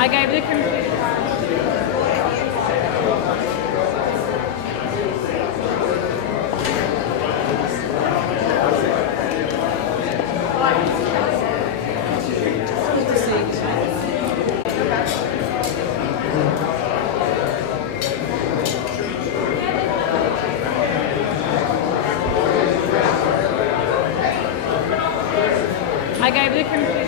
I gave the computer. I gave the computer.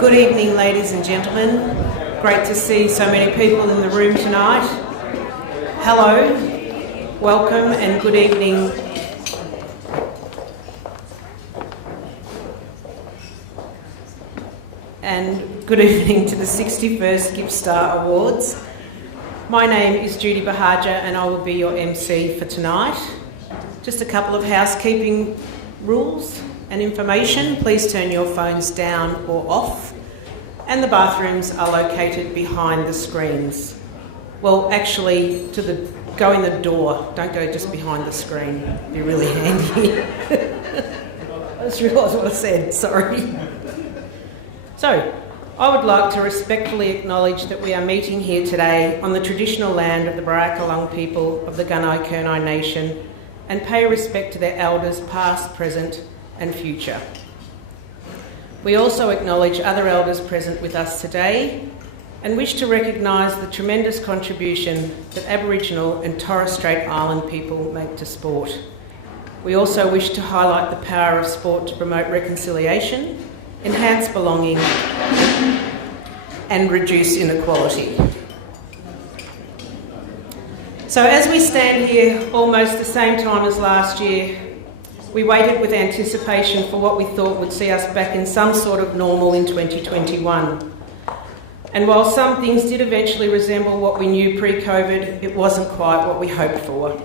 Good evening, ladies and gentlemen. Great to see so many people in the room tonight. Hello, welcome and good evening. And good evening to the 61st GippsStar Awards. My name is Judy Bahaja and I will be your MC for tonight. Just a couple of housekeeping rules and information. Please turn your phones down or off. And the bathrooms are located behind the screens. Well, actually, go in the door. Don't go just behind the screen. It'd be really handy. I just realised what I said, sorry. So, I would like to respectfully acknowledge that we are meeting here today on the traditional land of the Barrakalung people of the Gunai-Kurnai Nation and pay respect to their elders past, present and future. We also acknowledge other elders present with us today and wish to recognise the tremendous contribution that Aboriginal and Torres Strait Island people make to sport. We also wish to highlight the power of sport to promote reconciliation, enhance belonging and reduce inequality. So as we stand here almost the same time as last year, we waited with anticipation for what we thought would see us back in some sort of normal in 2021. And while some things did eventually resemble what we knew pre-COVID, it wasn't quite what we hoped for.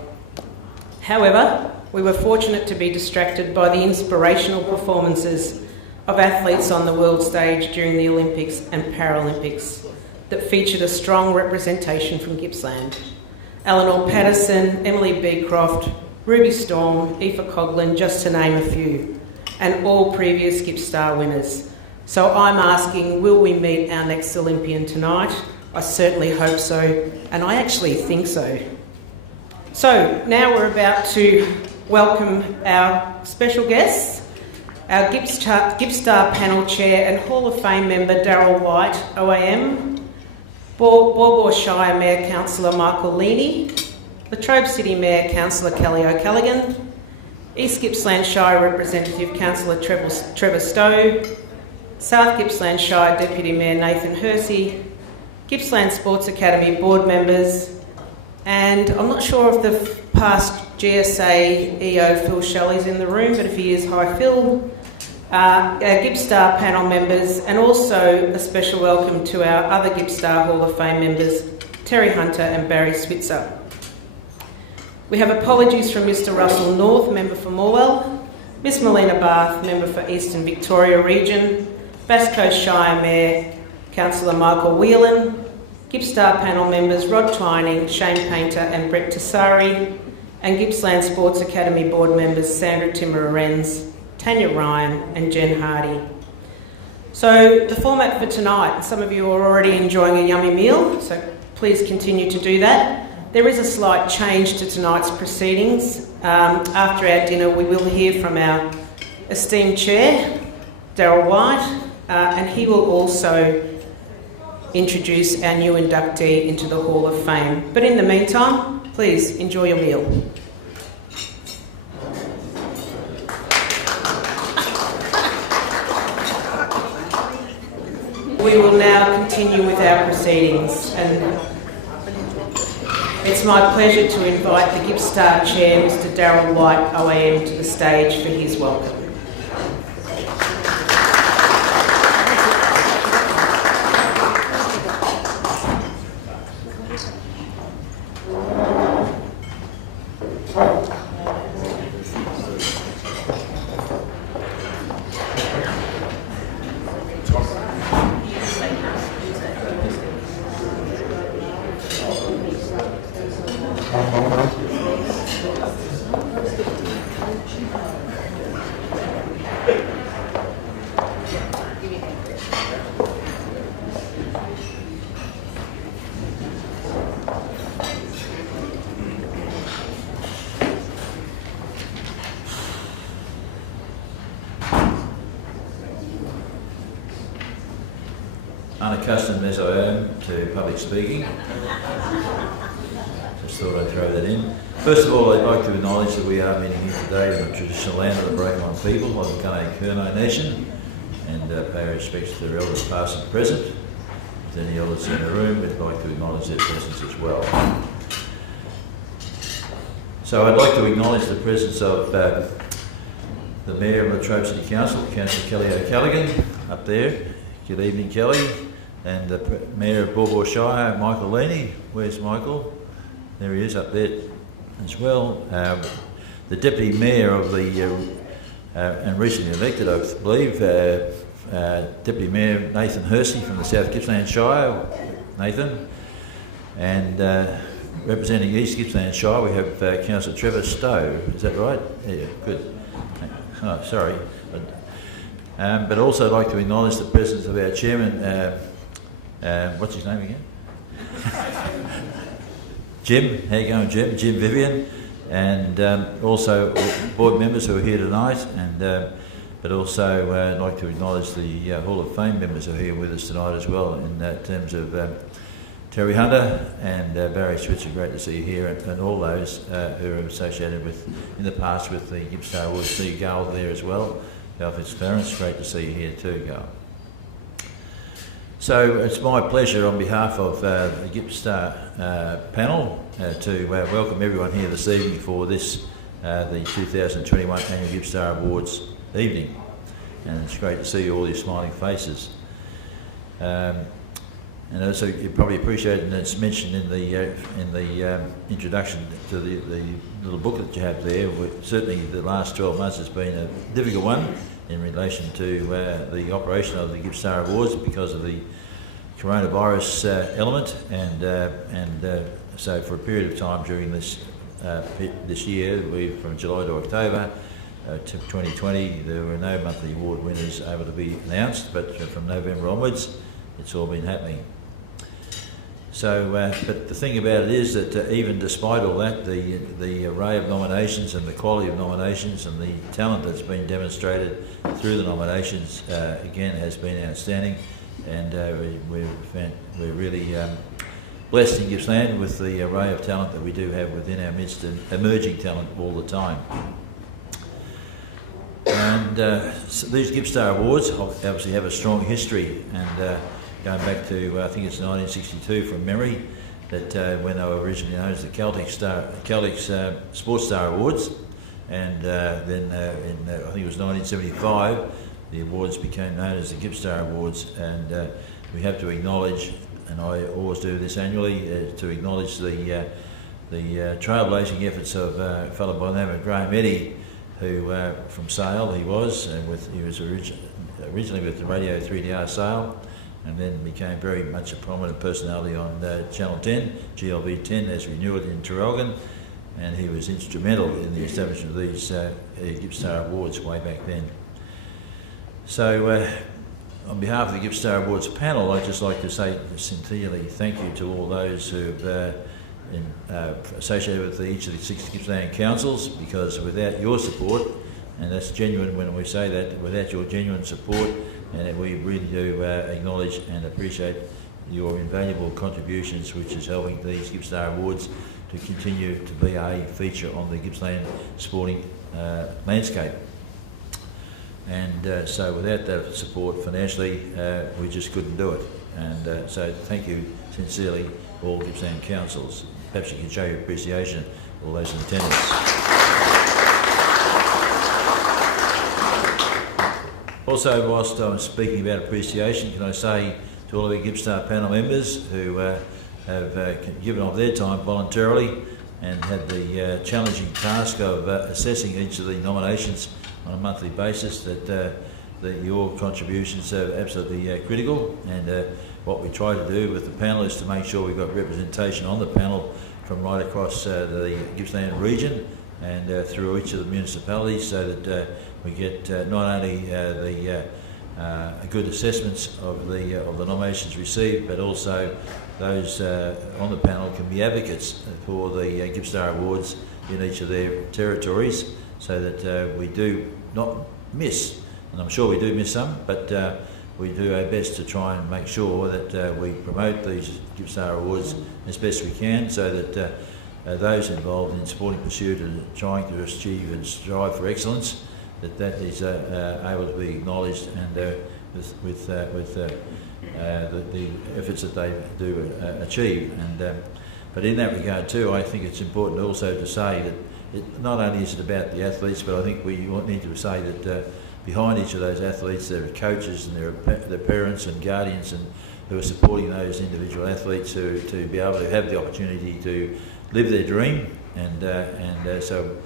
However, we were fortunate to be distracted by the inspirational performances of athletes on the world stage during the Olympics and Paralympics that featured a strong representation from Gippsland. Eleanor Patterson, Emily Beecroft, Ruby Storm, Aoife Coughlin, just to name a few, and all previous GippsStar winners. So I'm asking, will we meet our next Olympian tonight? I certainly hope so, and I actually think so. So now we're about to welcome our special guests, our GippsStar panel chair and Hall of Fame member Darryl White, OAM, Baw Shire Mayor Councillor Michael Leaney, Latrobe City Mayor Councillor Kelly O'Callaghan, East Gippsland Shire Representative Councillor Trevor Stowe, South Gippsland Shire Deputy Mayor Nathan Hersey, Gippsland Sports Academy board members, and I'm not sure if the past GSA EO Phil Shelley's in the room, but if he is, hi Phil, our GippsStar panel members, and also a special welcome to our other GippsStar Hall of Fame members, Terry Hunter and Barry Switzer. We have apologies from Mr Russell North, member for Morwell, Miss Melina Bath, member for Eastern Victoria Region, Bass Coast Shire Mayor Councillor Michael Whelan, GippsStar panel members Rod Twining, Shane Painter and Brett Tassari, and Gippsland Sports Academy board members Sandra Timmer-Arens, Tanya Ryan and Jen Hardy. So the format for tonight, some of you are already enjoying a yummy meal, so please continue to do that. There is a slight change to tonight's proceedings. After our dinner, we will hear from our esteemed chair, Darryl White, and he will also introduce our new inductee into the Hall of Fame. But in the meantime, please enjoy your meal. We will now continue with our proceedings, and it's my pleasure to invite the GippsStar Chair, Mr Darryl White, OAM, to the stage for his welcome. unaccustomed as I am to public speaking. Just thought I'd throw that in. First of all, I'd like to acknowledge that we are meeting here today on the traditional land of the Breakline people of the Gunay Nation, and pay our respects to their elders past and present. If there's any elders in the room, we'd like to acknowledge their presence as well. So I'd like to acknowledge the presence of the Mayor of Latrobe City Council, Councillor Kelly O'Callaghan, up there. Good evening, Kelly. And the Mayor of Baw Shire, Michael Leaney. Where's Michael? There he is, up there as well. The Deputy Mayor of the, and recently elected, I believe, Deputy Mayor Nathan Hersey from the South Gippsland Shire. Nathan. And representing East Gippsland Shire, we have Councillor Trevor Stowe. Is that right? Yeah, good. Oh, sorry. But also I'd like to acknowledge the presence of our chairman, what's his name again? Jim. How you going, Jim? Jim Vivian. And also board members who are here tonight. And but also I'd like to acknowledge the Hall of Fame members who are here with us tonight as well, in terms of Terry Hunter and Barry Switzer. Great to see you here, and all those who are associated with, in the past, with the GippstarAwards. See Gail there as well. Gail Fitzclarence, great to see you here too, Gail. So it's my pleasure on behalf of the GippsStar panel to welcome everyone here this evening for this, the 2021 Annual GippstarAwards evening. And it's great to see all your smiling faces. And also, you probably appreciate, and it's mentioned in the introduction to the little booklet that you have there. Certainly, the last 12 months has been a difficult one in relation to the operation of the GippstarAwards because of the coronavirus element, and so for a period of time during this year, from July to October to 2020, there were no monthly award winners able to be announced, but from November onwards, it's all been happening. So, but the thing about it is that even despite all that, the array of nominations and the quality of nominations and the talent that's been demonstrated through the nominations, again, has been outstanding, and we're really blessed in Gippsland with the array of talent that we do have within our midst, and emerging talent all the time. And so these GippstarAwards obviously have a strong history, and going back to, I think it's 1962 from memory, that when they were originally known as the Celtic Sports Star Awards, and then I think it was 1975, the awards became known as the GippstarAwards, and we have to acknowledge, and I always do this annually, to acknowledge the trailblazing efforts of a fellow by the name of Graham Eddy, who from Sale he was, and he was originally with the Radio 3DR Sale, and then became very much a prominent personality on Channel 10, GLB 10, as we knew it in Traralgon, and he was instrumental in the establishment of these GippstarAwards way back then. So on behalf of the GippstarAwards panel, I'd just like to say sincerely thank you to all those who have associated with each of the 6 Gippsland councils, because without your support, and that's genuine when we say that, without your genuine support, and we really do acknowledge and appreciate your invaluable contributions, which is helping these GippstarAwards to continue to be a feature on the Gippsland sporting landscape. And so without that support financially, we just couldn't do it. And so thank you sincerely, all Gippsland councils. Perhaps you can show your appreciation, all those in attendance. Also, whilst I'm speaking about appreciation, can I say to all of the GippsStar panel members who have given of their time voluntarily and had the challenging task of assessing each of the nominations on a monthly basis, that your contributions are absolutely critical, and what we try to do with the panel is to make sure we've got representation on the panel from right across the Gippsland region and through each of the municipalities, so that we get not only good assessments of the nominations received, but also those on the panel can be advocates for the GippstarAwards in each of their territories, so that we do not miss, and I'm sure we do miss some, but we do our best to try and make sure that we promote these GippsStar Awards as best we can, so that those involved in sporting pursuit and trying to achieve and strive for excellence, that is able to be acknowledged, and with the efforts that they do achieve. But in that regard too, I think it's important also to say that not only is it about the athletes, but I think we need to say that behind each of those athletes there are coaches and there are their parents and guardians and who are supporting those individual athletes to be able to have the opportunity to live their dream, so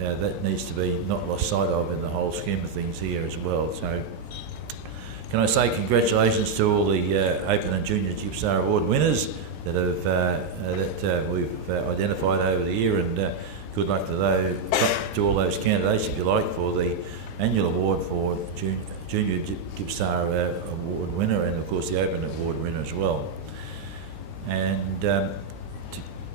that needs to be not lost sight of in the whole scheme of things here as well. So can I say congratulations to all the Open and Junior GippsStar Award winners that we've identified over the year, and good luck to all those candidates, if you like, for the annual award for Junior GippsStar Award winner, and of course the Open Award winner as well. And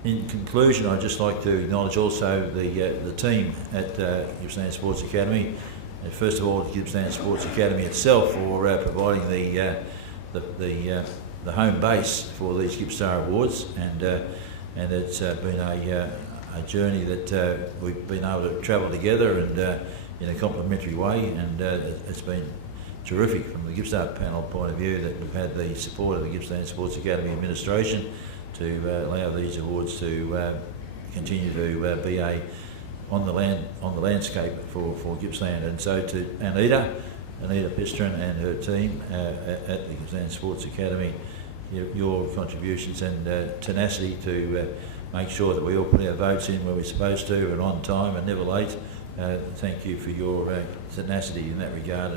in conclusion, I'd just like to acknowledge also the team at Gippsland Sports Academy. And first of all, the Gippsland Sports Academy itself for providing the home base for these GippsStar Awards, and it's been a journey that we've been able to travel together and in a complementary way, and it's been terrific from the GippsStar panel point of view that we've had the support of the Gippsland Sports Academy administration to allow these awards to continue to be on the landscape for Gippsland. And so to Anita Pistrin and her team at the Gippsland Sports Academy, your contributions and tenacity to make sure that we all put our votes in where we're supposed to and on time and never late. Thank you for your tenacity in that regard,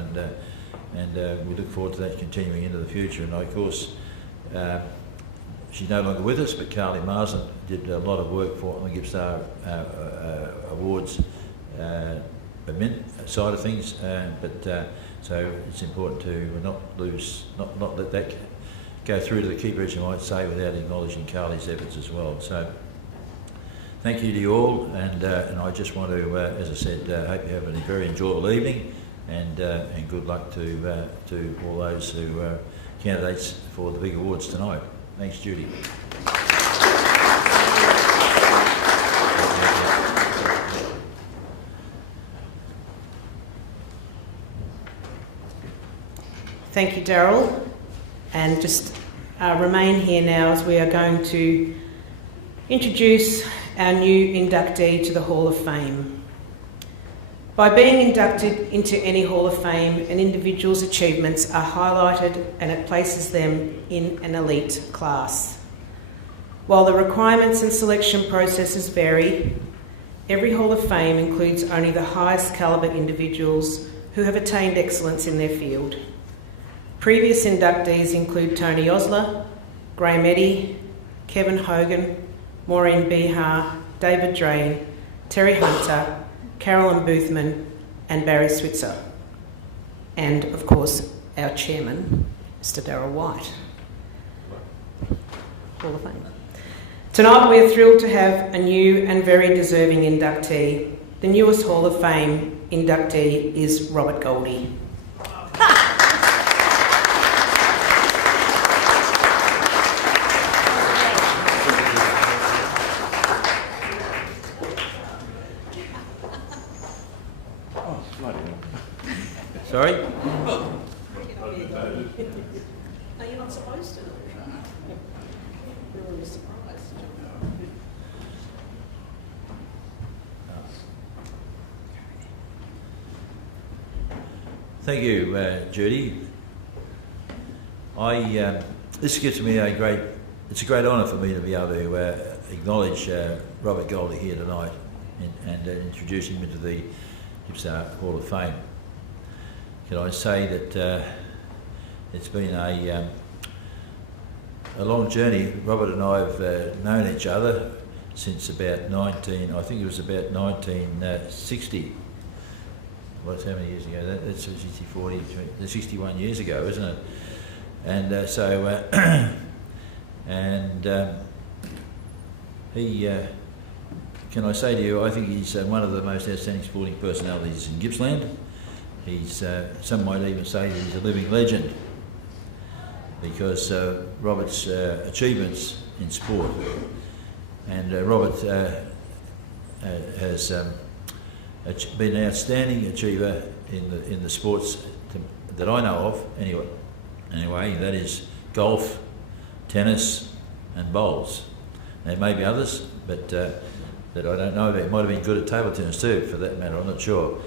and we look forward to that continuing into the future. And of course, she's no longer with us, but Carly Marsden did a lot of work for on the GippsStar Awards side of things, so it's important to not let that go through to the keeper, as you might say, without acknowledging Carly's efforts as well. So thank you to you all, and I just want to, as I said, hope you have a very enjoyable evening, and good luck to all those who are candidates for the big awards tonight. Thanks, Judy. Thank you, Daryl. And just remain here now as we are going to introduce our new inductee to the Hall of Fame. By being inducted into any Hall of Fame, an individual's achievements are highlighted and it places them in an elite class. While the requirements and selection processes vary, every Hall of Fame includes only the highest calibre individuals who have attained excellence in their field. Previous inductees include Tony Osler, Graham Eddy, Kevin Hogan, Maureen Behar, David Drain, Terry Hunter, Carolyn Boothman and Barry Switzer. And of course, our chairman, Mr. Darryl White. Hall of Fame. Tonight we're thrilled to have a new and very deserving inductee. The newest Hall of Fame inductee is Robert Goldie. Sorry? Are you not supposed to? We're really surprised. Thank you, Judy. This gives me it's a great honour for me to be able to acknowledge Robert Goldie here tonight and introduce him into the GippsStar Hall of Fame. Can I say that it's been a long journey. Robert and I have known each other since about 1960. What's how many years ago? That's 61 years ago, isn't it? And he, can I say to you, I think he's one of the most outstanding sporting personalities in Gippsland. He's, some might even say that he's a living legend because Robert's achievements in sport, and Robert has been an outstanding achiever in the sports that I know of. Anyway, that is golf, tennis, and bowls. There may be others, but that I don't know about. He might have been good at table tennis too, for that matter. I'm not sure.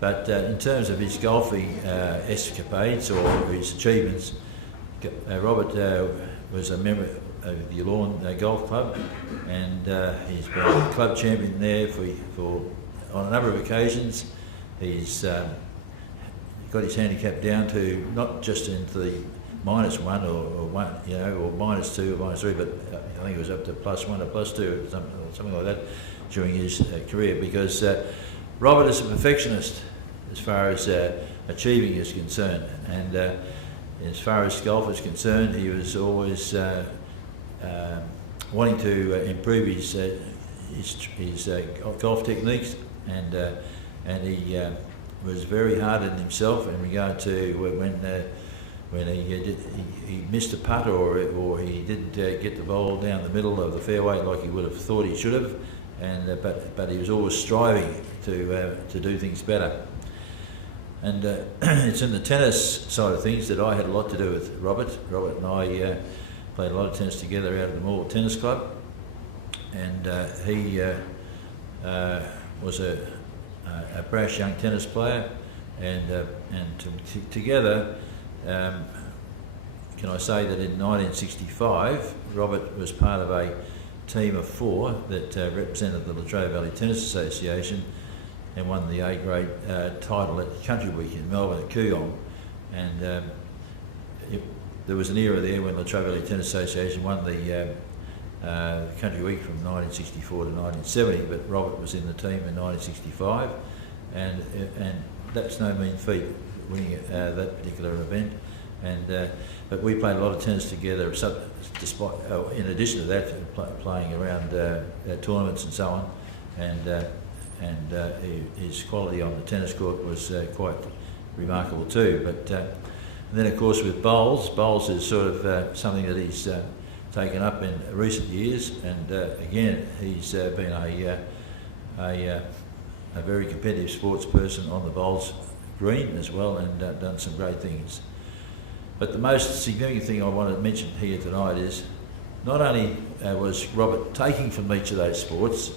But in terms of his golfing escapades or his achievements, Robert was a member of the Lawn Golf Club, and he's been a club champion there for on a number of occasions. He's got his handicap down to not just into the -1 or one, or -2 or -3, but I think it was up to +1 or +2 or something like that during his career, because Robert is a perfectionist as far as achieving is concerned, and as far as golf is concerned, he was always wanting to improve his golf techniques, and he was very hard on himself in regard to when he missed a putt or he didn't get the ball down the middle of the fairway like he would have thought he should have, and but he was always striving to do things better. And it's in the tennis side of things that I had a lot to do with Robert. Robert and I played a lot of tennis together out of the Moore Tennis Club, and he was a brash young tennis player, and together, can I say that in 1965, Robert was part of a team of 4 that represented the Latrobe Valley Tennis Association and won the A-grade title at Country Week in Melbourne at Kooyong. And there was an era there when the Latrobe Valley Tennis Association won the Country Week from 1964 to 1970, but Robert was in the team in 1965, and that's no mean feat, winning that particular event. And but we played a lot of tennis together, despite in addition to that, playing around tournaments and so on, and his quality on the tennis court was quite remarkable too. But and then of course with bowls is sort of something that he's taken up in recent years, and again he's been a very competitive sports person on the bowls green as well, and done some great things. But the most significant thing I want to mention here tonight is not only was Robert taking from each of those sports,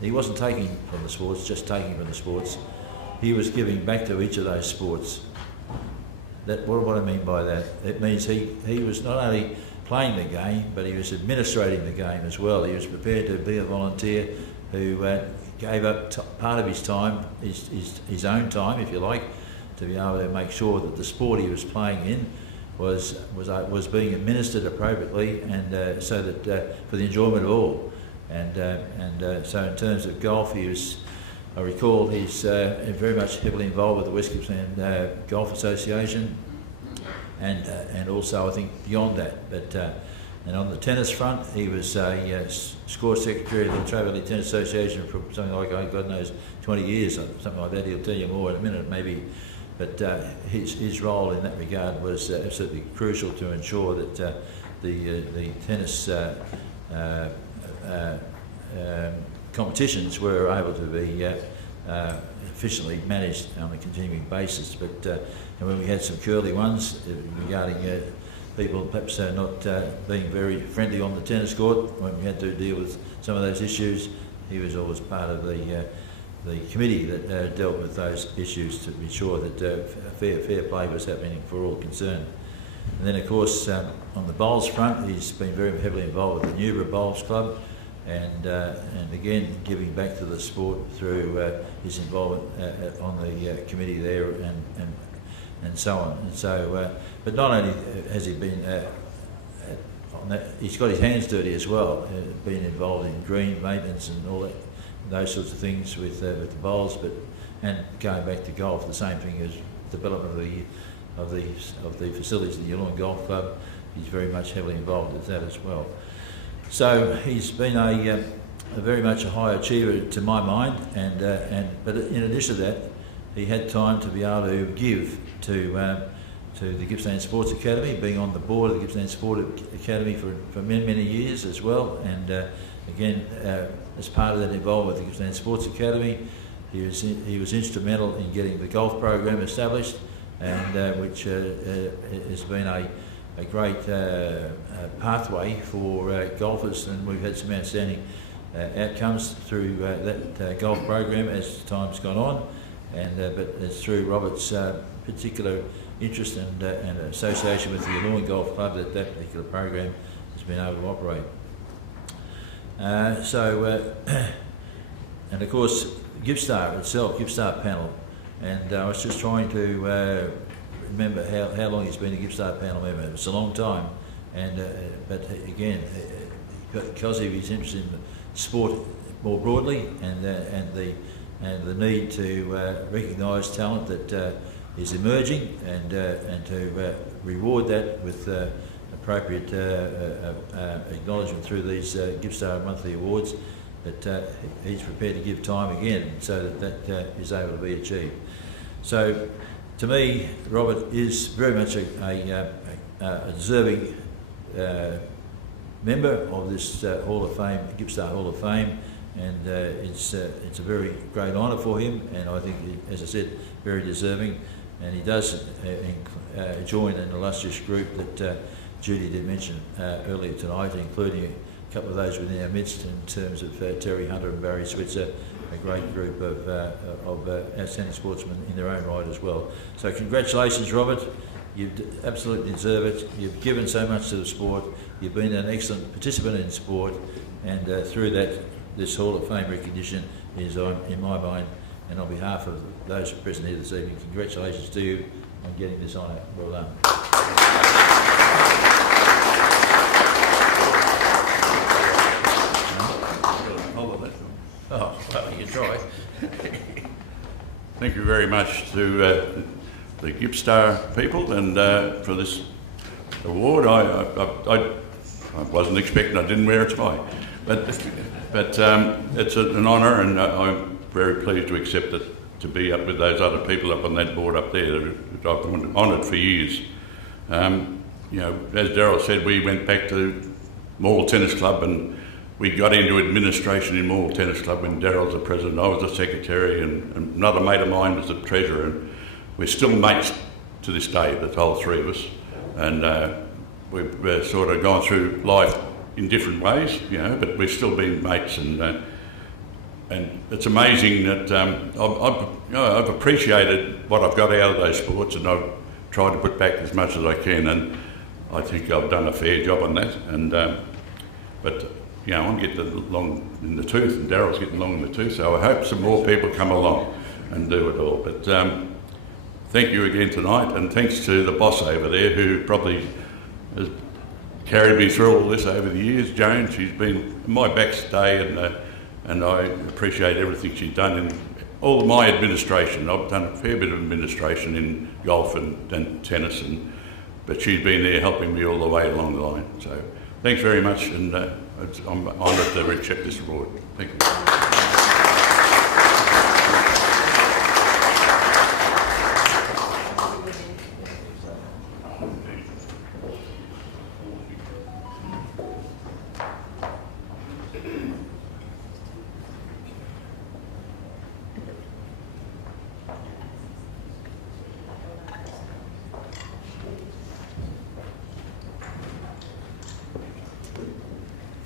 he wasn't taking from the sports, just taking from the sports, he was giving back to each of those sports. What I mean by that, it means he was not only playing the game, but he was administrating the game as well. He was prepared to be a volunteer who gave up part of his time, his own time, if you like, to be able to make sure that the sport he was playing in was being administered appropriately, and so that for the enjoyment of all. And so in terms of golf, I recall he's very much heavily involved with the West Gippsland Golf Association, and also I think beyond that. But and on the tennis front, he was a score secretary of the Latrobe Valley Tennis Association for something like, God knows, 20 years, something like that. He'll tell you more in a minute, maybe. But his role in that regard was absolutely crucial to ensure that the tennis competitions were able to be efficiently managed on a continuing basis. But and when we had some curly ones regarding people perhaps not being very friendly on the tennis court, when we had to deal with some of those issues, he was always part of the committee that dealt with those issues to be sure that fair play was happening for all concerned. And then of course on the bowls front, he's been very heavily involved with the Newborough Bowls Club, and again giving back to the sport through his involvement on the committee there and so on. And so, but not only has he been on that, he's got his hands dirty as well, been involved in green maintenance and all that, those sorts of things with the bowls, and going back to golf, the same thing as development of the facilities of the Yulun Golf Club. He's very much heavily involved with that as well. So he's been a very much a high achiever to my mind, but in addition to that, he had time to be able to give to the Gippsland Sports Academy, being on the board of the Gippsland Sport Academy for many years as well. And again, as part of that involvement with the Gippsland Sports Academy, he was instrumental in getting the golf program established, and which has been a great pathway for golfers, and we've had some outstanding outcomes through that golf program as time's gone on. And but it's through Robert's particular interest and association with the Illinois Golf Club that particular program has been able to operate. And of course, Gippstar itself, Gippstar panel, and I was just trying to remember how long he's been a Gippstar panel member. It's a long time, and but again, because of his interest in sport more broadly, and the need to recognise talent that is emerging, and to reward that with appropriate acknowledgement through these Gippstar monthly awards, that he's prepared to give time again so that is able to be achieved. So, to me, Robert is very much a deserving member of this Hall of Fame, Gippstar Hall of Fame, and it's a very great honour for him, and I think, as I said, very deserving. And he does join an illustrious group that Judy did mention earlier tonight, including a couple of those within our midst in terms of Terry Hunter and Barry Switzer, a great group of outstanding sportsmen in their own right as well. So congratulations, Robert. You absolutely deserve it. You've given so much to the sport. You've been an excellent participant in sport, and through that, this Hall of Fame recognition is, in my mind, and on behalf of those present here this evening, congratulations to you on getting this honour. Well done. Oh, well, you try. Thank you very much to the Gippstar people, and for this award. I wasn't expecting, I didn't wear a tie, but it's an honour, and I'm very pleased to accept it, to be up with those other people up on that board up there that I've been honoured for years. You know, as Daryl said, we went back to Mall Tennis Club, and we got into administration in Mall Tennis Club when Daryl's the president, I was the secretary, and another mate of mine was the treasurer, and we're still mates to this day, the whole three of us, and we've sort of gone through life in different ways, you know, but we've still been mates, and it's amazing that I've appreciated what I've got out of those sports, and I've tried to put back as much as I can, and I think I've done a fair job on that, and but you know, I'm getting long in the tooth, and Daryl's getting long in the tooth, so I hope some more people come along and do it all. But thank you again tonight, and thanks to the boss over there who probably has carried me through all this over the years, Joan. She's been my backstay, and I appreciate everything she's done in all of my administration. I've done a fair bit of administration in golf and tennis, but she's been there helping me all the way along the line. So thanks very much, and I'm honoured to accept this award. Thank you.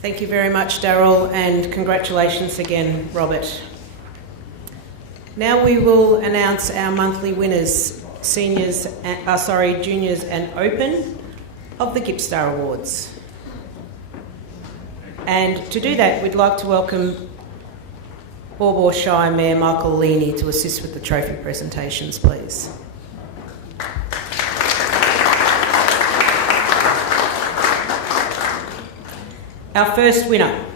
Thank you very much, Daryl, and congratulations again, Robert. Now we will announce our monthly winners, juniors and open of the GippstarAwards. Awards. And to do that, we'd like to welcome Baw Baw Shire Mayor Michael Leaney to assist with the trophy presentations, please. Our first winner,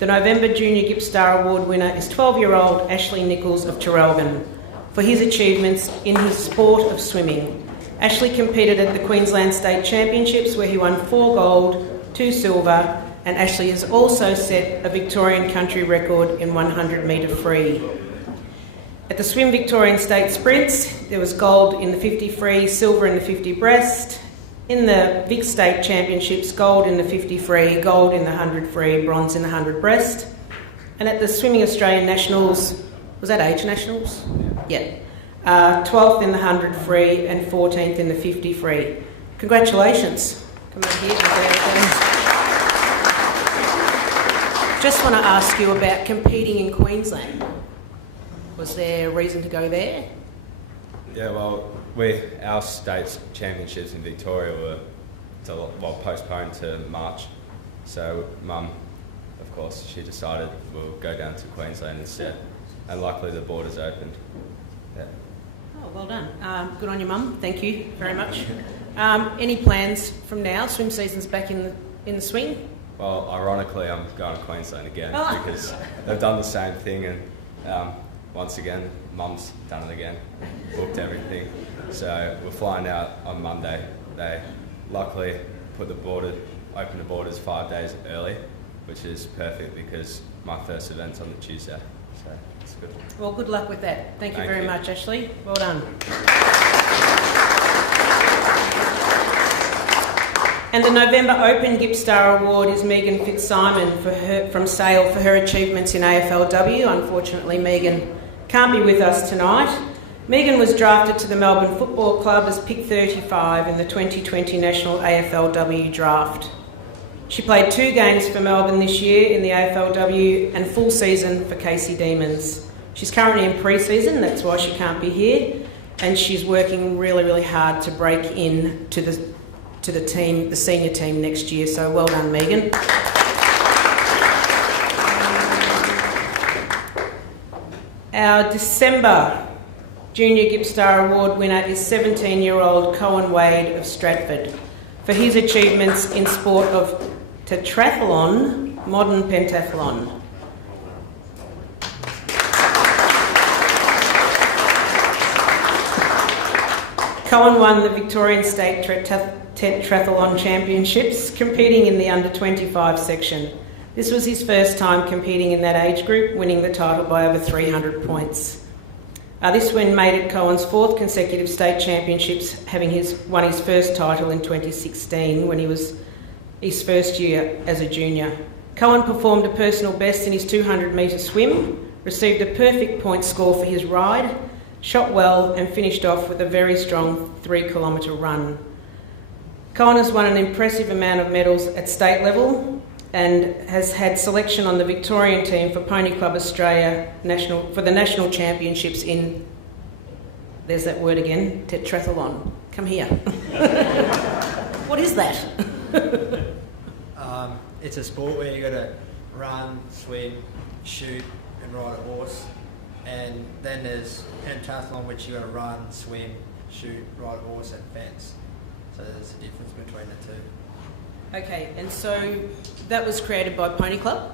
the November Junior Gippstar Award winner, is 12-year-old Ashley Nichols of Traralgon for his achievements in his sport of swimming. Ashley competed at the Queensland State Championships where he won 4 gold, 2 silver, and Ashley has also set a Victorian country record in 100 metre free. At the Swim Victorian State Sprints, there was gold in the 50 free, silver in the 50 breast. In the Vic State Championships, gold in the 50 free, gold in the 100 free, bronze in the 100 breast. And at the Swimming Australian Nationals, was that age nationals? Yeah. 12th in the 100 free and 14th in the 50 free. Congratulations. Come over here. Just want to ask you about competing in Queensland. Was there a reason to go there? Yeah, well, our state's championships in Victoria were postponed to March. So Mum, of course, she decided we'll go down to Queensland instead. And luckily the borders opened. Yeah. Oh, well done. Good on you, Mum. Thank you very much. Any plans from now? Swim season's back in the swing? Well, ironically, I'm going to Queensland again Oh. because they've done the same thing, and once again, Mum's done it again, booked everything. So we're flying out on Monday. They luckily opened the borders 5 days early, which is perfect because my first event's on the Tuesday. So it's good. Well, good luck with that. Thank you very much, Ashley. Well done. And the November Open GippsStar Award is Megan Fitzsimon from Sale for her achievements in AFLW. Unfortunately, Megan can't be with us tonight. Megan was drafted to the Melbourne Football Club as pick 35 in the 2020 National AFLW Draft. She played 2 games for Melbourne this year in the AFLW and full season for Casey Demons. She's currently in pre-season, that's why she can't be here, and she's working really, really hard to break in to the team, the senior team next year. So well done, Megan. Our December Junior GippsStar Award winner is 17-year-old Cohen Wade of Stratford for his achievements in sport of tetrathlon, modern pentathlon. Cohen won the Victorian State Tetrathlon Championships, competing in the under-25 section. This was his first time competing in that age group, winning the title by over 300 points. This win made it Cohen's 4th consecutive state championships, having won his first title in 2016 when he was his first year as a junior. Cohen performed a personal best in his 200-metre swim, received a perfect point score for his ride, shot well and finished off with a very strong 3-kilometre run. Cohen has won an impressive amount of medals at state level and has had selection on the Victorian team for Pony Club Australia for the national championships in, there's that word again, tetrathlon. Come here. What is that? It's a sport where you got to run, swim, shoot and ride a horse. And then there's pentathlon, which you got to run, swim, shoot, ride a horse and fence. So there's a difference between the two. Okay, and so that was created by Pony Club?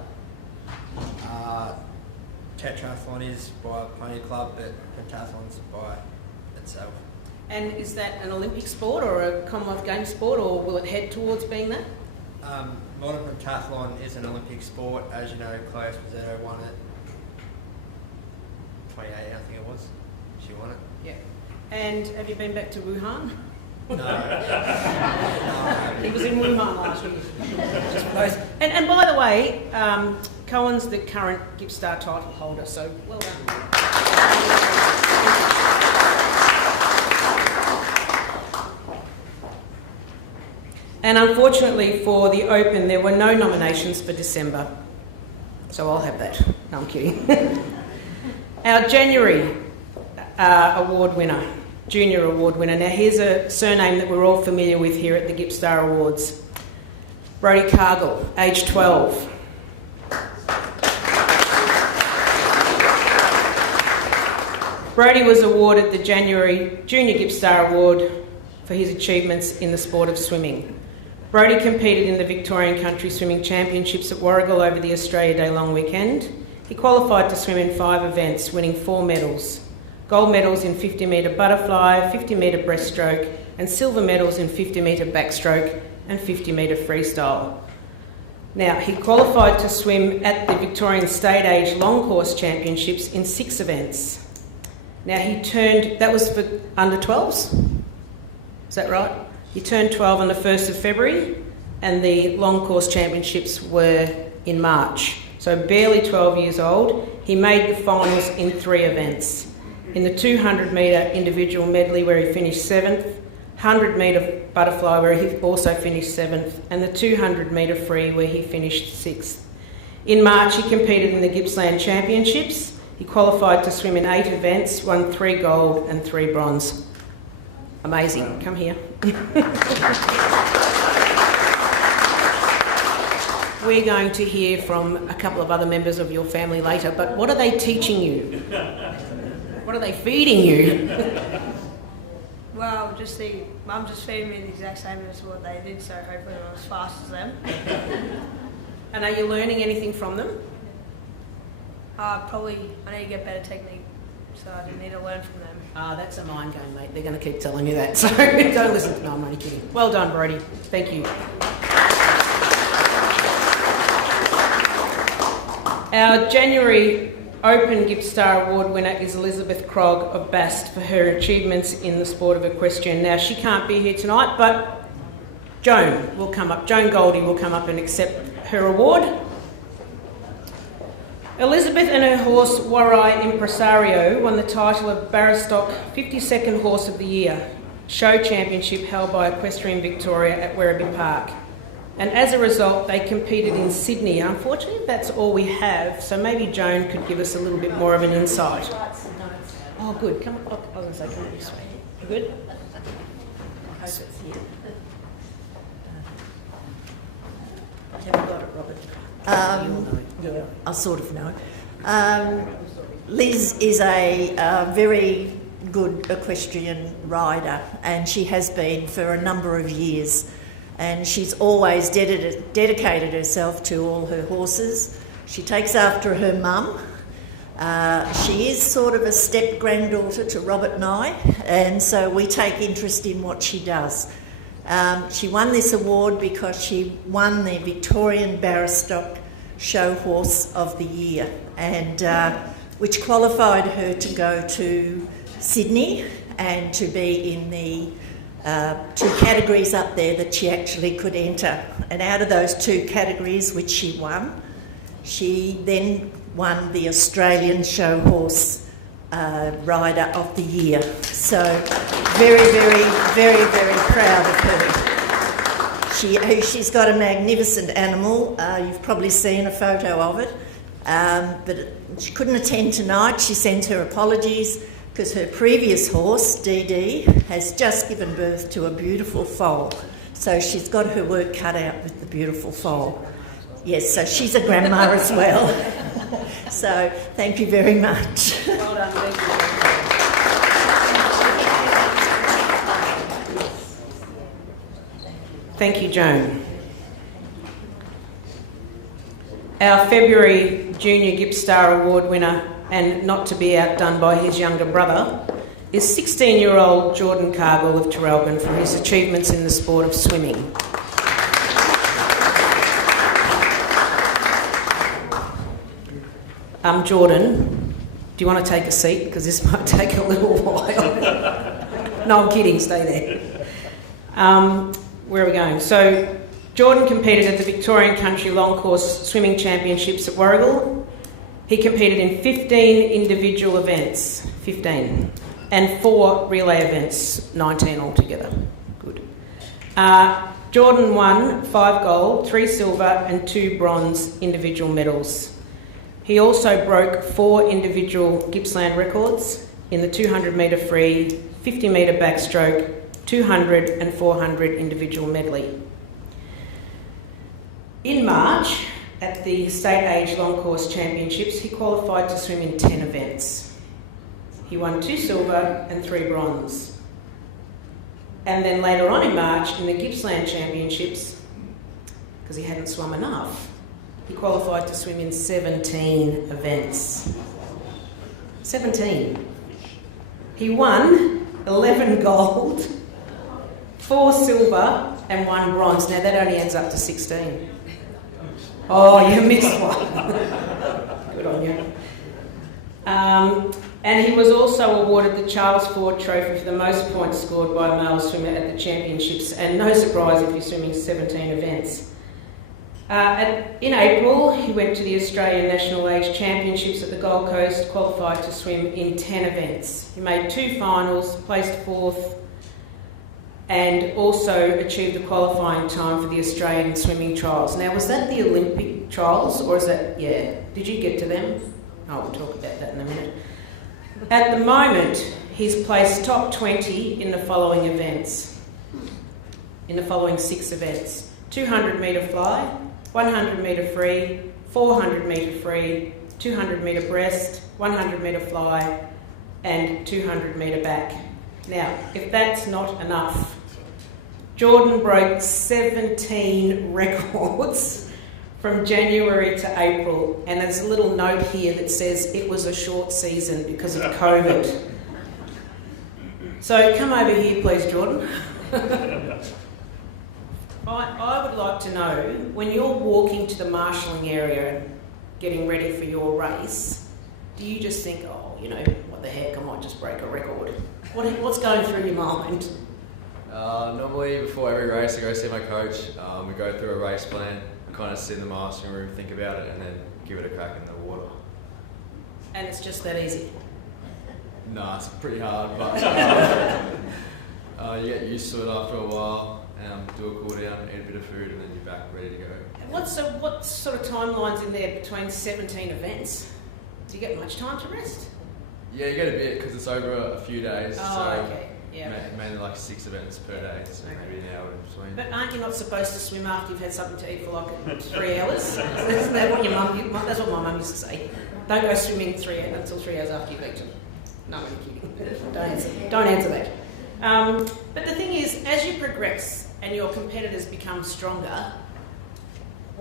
Tetrathlon is by Pony Club, but pentathlon's by itself. And is that an Olympic sport or a Commonwealth Games sport, or will it head towards being that? Modern pentathlon is an Olympic sport. As you know, Chloe Esposito won it. 28, I think it was. She won it. Yeah. And have you been back to Wuhan? No. He was in Wuhan last year. Just for those. And by the way, Cohen's the current GippsStar title holder, so well done. And unfortunately for the Open, there were no nominations for December. So I'll have that. No, I'm kidding. Our January award winner, junior award winner. Now here's a surname that we're all familiar with here at the GippsStar Awards. Brodie Cargill, age 12. Brodie was awarded the January Junior GippsStar Award for his achievements in the sport of swimming. Brodie competed in the Victorian Country Swimming Championships at Warragul over the Australia Day long weekend. He qualified to swim in 5 events, winning 4 medals. Gold medals in 50-metre butterfly, 50-metre breaststroke, and silver medals in 50-metre backstroke and 50-metre freestyle. Now, he qualified to swim at the Victorian State Age Long Course Championships in 6 events. Now that was for under 12s, is that right? He turned 12 on the 1st of February and the long course championships were in March. So barely 12 years old. He made the finals in 3 events. In the 200 metre individual medley where he finished 7th, 100 metre butterfly where he also finished 7th, and the 200 metre free where he finished 6th. In March he competed in the Gippsland Championships. He qualified to swim in 8 events, won 3 gold and 3 bronze. Amazing. Come here. We're going to hear from a couple of other members of your family later, but what are they teaching you? What are they feeding you? Well, Mum just feeding me the exact same as what they did, so hopefully I'm as fast as them. And are you learning anything from them? I need to get better technique, so I need to learn from them. That's a mind game, mate. They're going to keep telling you that, so don't listen. No, I'm only kidding. Well done, Brody. Thank you. Our January Open GippsStar Award winner is Elizabeth Krog of Bast for her achievements in the sport of equestrian. Now, she can't be here tonight, but Joan will come up. Joan Goldie will come up and accept her award. Elizabeth and her horse Warai Impresario won the title of Barrastock 52nd Horse of the Year show championship held by Equestrian Victoria at Werribee Park. And as a result, they competed in Sydney. Unfortunately, that's all we have, so maybe Joan could give us a little bit more of an insight. Oh, good. Come on. I was going to say, come on this way. You good? I hope it's here. Have you got it, Robert? I sort of know. Liz is a very good equestrian rider, and she has been for a number of years. And she's always dedicated herself to all her horses. She takes after her mum. She is sort of a step-granddaughter to Robert and I, and so we take interest in what she does. She won this award because she won the Victorian Barrastock Show Horse of the Year, and which qualified her to go to Sydney and to be in the 2 categories up there that she actually could enter. And out of those 2 categories which she won, she then won the Australian Show Horse Rider of the Year. So very, very, very, very proud of her. She's got a magnificent animal. You've probably seen a photo of it. But she couldn't attend tonight. She sends her apologies because her previous horse, Dee Dee, has just given birth to a beautiful foal. So she's got her work cut out with the beautiful foal. Yes, so she's a grandma as well. So thank you very much. Well done, thank you. Thank you, Joan. Our February Junior GippsStar Award winner, and not to be outdone by his younger brother, is 16-year-old Jordan Cargill of Terrelbin for his achievements in the sport of swimming. Jordan, do you want to take a seat? Because this might take a little while. No, I'm kidding, stay there. Where are we going? So, Jordan competed at the Victorian Country Long Course Swimming Championships at Warragul. He competed in 15 individual events, 15, and 4 relay events, 19 altogether. Good. Jordan won 5 gold, 3 silver and 2 bronze individual medals. He also broke 4 individual Gippsland records in the 200 metre free, 50 metre backstroke, 200 and 400 individual medley. In March, at the State Age Long Course Championships, he qualified to swim in 10 events. He won 2 silver and 3 bronze. And then later on in March, in the Gippsland Championships, because he hadn't swum enough, he qualified to swim in 17 events. 17. He won 11 gold, 4 silver and 1 bronze. Now that only ends up to 16. Oh, you missed one. Good on you. And he was also awarded the Charles Ford Trophy for the most points scored by a male swimmer at the championships, and no surprise if you're swimming 17 events. In April, he went to the Australian National Age Championships at the Gold Coast, qualified to swim in 10 events. He made 2 finals, placed 4th, and also achieved the qualifying time for the Australian swimming trials. Now, was that the Olympic trials, or is that, yeah, did you get to them? Oh, we'll talk about that in a minute. At the moment, he's placed top 20 in the following events, in the following 6 events: 200 metre fly, 100 metre free, 400 metre free, 200 metre breast, 100 metre fly, and 200 metre back. Now, if that's not enough, Jordan broke 17 records from January to April, and there's a little note here that says it was a short season because of COVID. So come over here, please, Jordan. I would like to know, when you're walking to the marshalling area and getting ready for your race, do you just think, oh, you know, what the heck, I might just break a record? What's going through your mind? Normally before every race I go see my coach, we go through a race plan, kind of sit in the marshalling room, think about it, and then give it a crack in the water. And it's just that easy? Nah, it's pretty hard, but you get used to it after a while. Do a cool down, eat a bit of food, and then you're back ready to go. What sort of timeline's in there between 17 events? Do you get much time to rest? Yeah, you get a bit because it's over a few days. Oh, so okay. Yeah. Mainly like 6 events per day, so maybe an hour in between. But aren't you not supposed to swim after you've had something to eat for like 3 hours? Isn't that what that's what my mum used to say. Don't go swimming until 3 hours after you've eaten. No, I'm kidding. Don't answer that. But the thing is, as you progress and your competitors become stronger,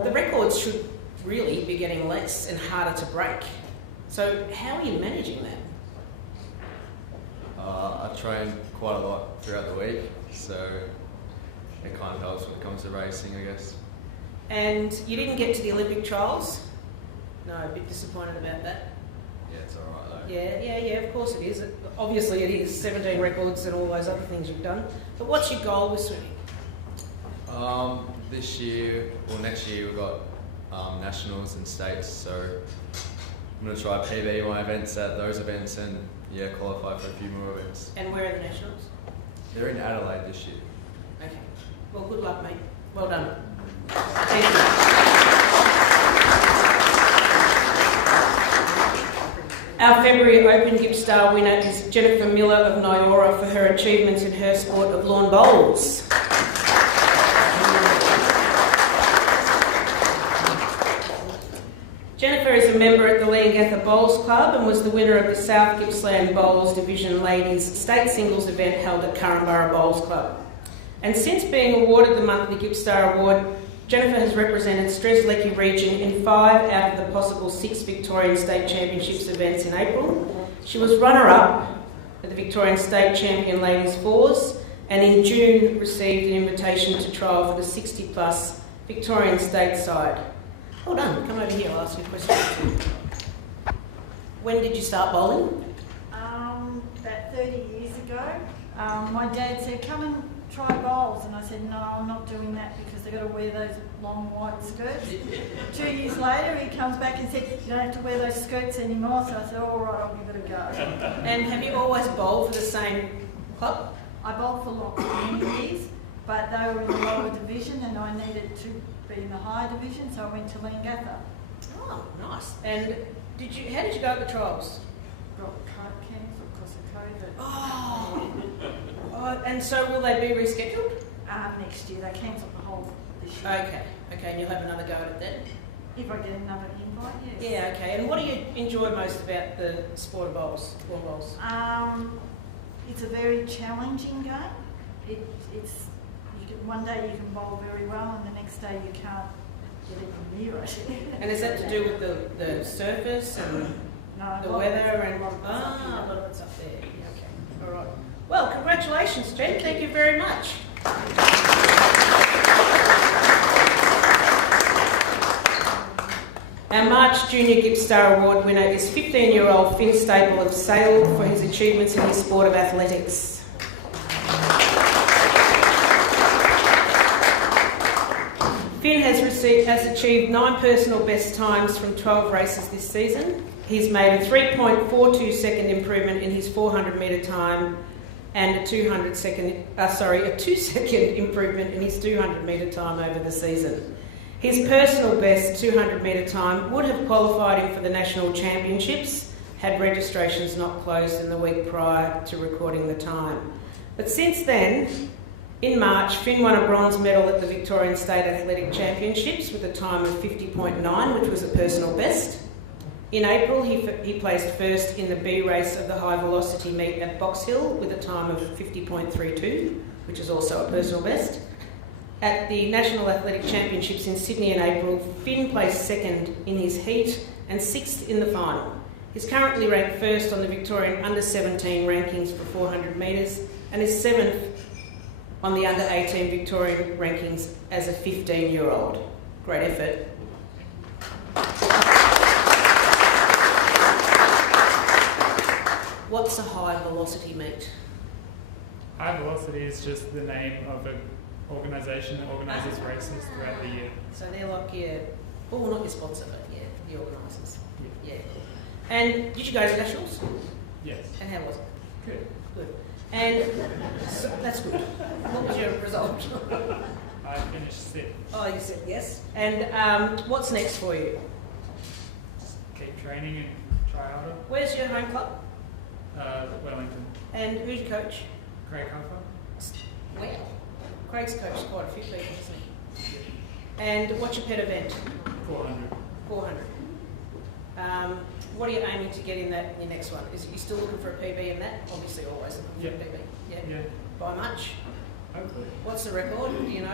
the records should really be getting less and harder to break. So how are you managing that? I train quite a lot throughout the week, so it kind of helps when it comes to racing, I guess. And you didn't get to the Olympic trials? No, a bit disappointed about that. Yeah, it's alright though. Yeah, of course it is. Obviously it is, 17 records and all those other things you've done. But what's your goal with swimming? This year, or next year, we've got nationals and states, so I'm going to try PB my events at those events and qualify for a few more events. And where are the nationals? They're in Adelaide this year. Okay. Well, good luck, mate. Well done. Thank you. Our February Open GippsStar winner is Jennifer Miller of Nyora for her achievements in her sport of lawn bowls. Jennifer is a member at the Leongatha Bowls Club and was the winner of the South Gippsland Bowls Division Ladies State Singles event held at Currumborough Bowls Club. And since being awarded the monthly GippsStar Award, Jennifer has represented Strzelecki region in 5 out of the possible 6 Victorian State Championships events in April. She was runner-up at the Victorian State Champion Ladies Fours, and in June received an invitation to trial for the 60-plus Victorian State side. Well done. Come over here, I'll ask you a question. When did you start bowling? About 30 years ago. My dad said, come and try bowls, and I said, no, I'm not doing that because they've got to wear those long white skirts. 2 years later, he comes back and said, you don't have to wear those skirts anymore, so I said, all right, I'll give it a go. And have you always bowled for the same club? I bowled for many years, but they were in the lower division and I needed to be in the higher division, so I went to Leongatha. Oh, nice. And how did you go at the trials? Got cancelled because of COVID. Oh, and so will they be rescheduled? Next year. They cancelled the whole this year. Okay, and you'll have another go at it then? If I get another invite, yes. Yeah, okay. And what do you enjoy most about the sport of bowls, lawn bowls? It's a very challenging game. One day you can bowl very well and the next day you can't get even near it. And is that to do with the surface and the weather and a lot of it's up there. Okay, all right. Well, congratulations, Jen. Thank you very much. Our March Junior GippsStar Award winner is 15-year-old Finn Staple of Sale for his achievements in the sport of athletics. Finn has achieved 9 personal best times from 12 races this season. He's made a 3.42 second improvement in his 400 metre time and a 2 second improvement in his 200 metre time over the season. His personal best 200 metre time would have qualified him for the National Championships had registrations not closed in the week prior to recording the time. But since then, in March, Finn won a bronze medal at the Victorian State Athletic Championships with a time of 50.9, which was a personal best. In April, he placed first in the B race of the high velocity meet at Box Hill with a time of 50.32, which is also a personal best. At the National Athletic Championships in Sydney in April, Finn placed second in his heat and 6th in the final. He's currently ranked first on the Victorian under-17 rankings for 400 metres and is 7th on the under-18 Victorian rankings as a 15-year-old. Great effort. What's a high velocity meet? High velocity is just the name of an organisation that organises races throughout the year. So they're like not your sponsor, but the organisers. Yeah. And did you go to nationals? Yes. And how was it? Good. And so, that's good. What was your result? I finished 6th. Oh, you said yes. And what's next for you? Just keep training and try harder. Where's your home club? Wellington. And who's your coach? Craig Huffer. Wow. Craig's coached quite a few people, hasn't he? And what's your pet event? 400. 400. What are you aiming to get in that in your next one? Is you still looking for a PB in that? Obviously, always looking for a PB. Yeah. By much? Hopefully. What's the record? Do you know? I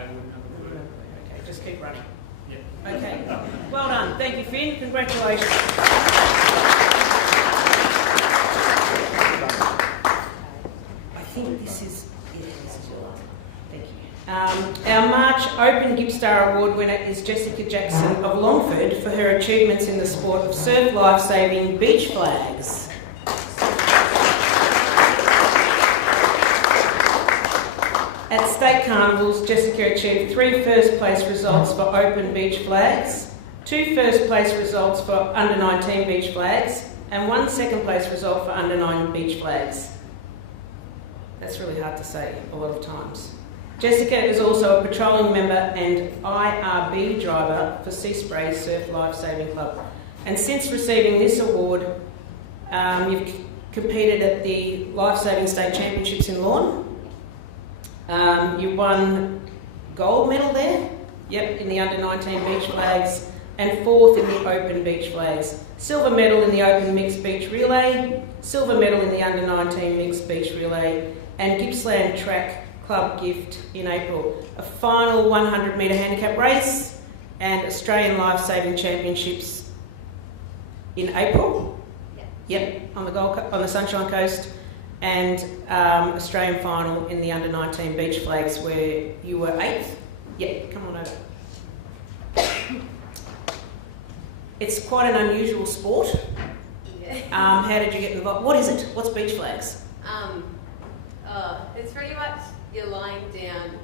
wouldn't have a clue. Okay, just keep running. Yeah. Okay. Well done. Thank you, Finn. Congratulations. I think this is your one. Thank you. Our March Open GippsStar Award winner is Jessica Jackson of Longford for her achievements in the sport of surf life-saving beach flags. At state carnivals, Jessica achieved 3 first-place results for open beach flags, 2 first-place results for under-19 beach flags, and 1 second-place result for under-9 beach flags. That's really hard to say a lot of times. Jessica is also a patrolling member and IRB driver for Sea Spray Surf Lifesaving Club. And since receiving this award, you've competed at the Lifesaving State Championships in Lorne. You won gold medal there, in the under-19 beach flags, and 4th in the open beach flags. Silver medal in the open mixed beach relay, silver medal in the under-19 mixed beach relay, and Gippsland Track Club gift in April. A final 100 metre handicap race and Australian Life-Saving Championships in April. On the Sunshine Coast, and Australian final in the under-19 beach flags where you were 8th. Come on over. It's quite an unusual sport. How did you get involved? What is it? What's beach flags? It's pretty much you're lying down,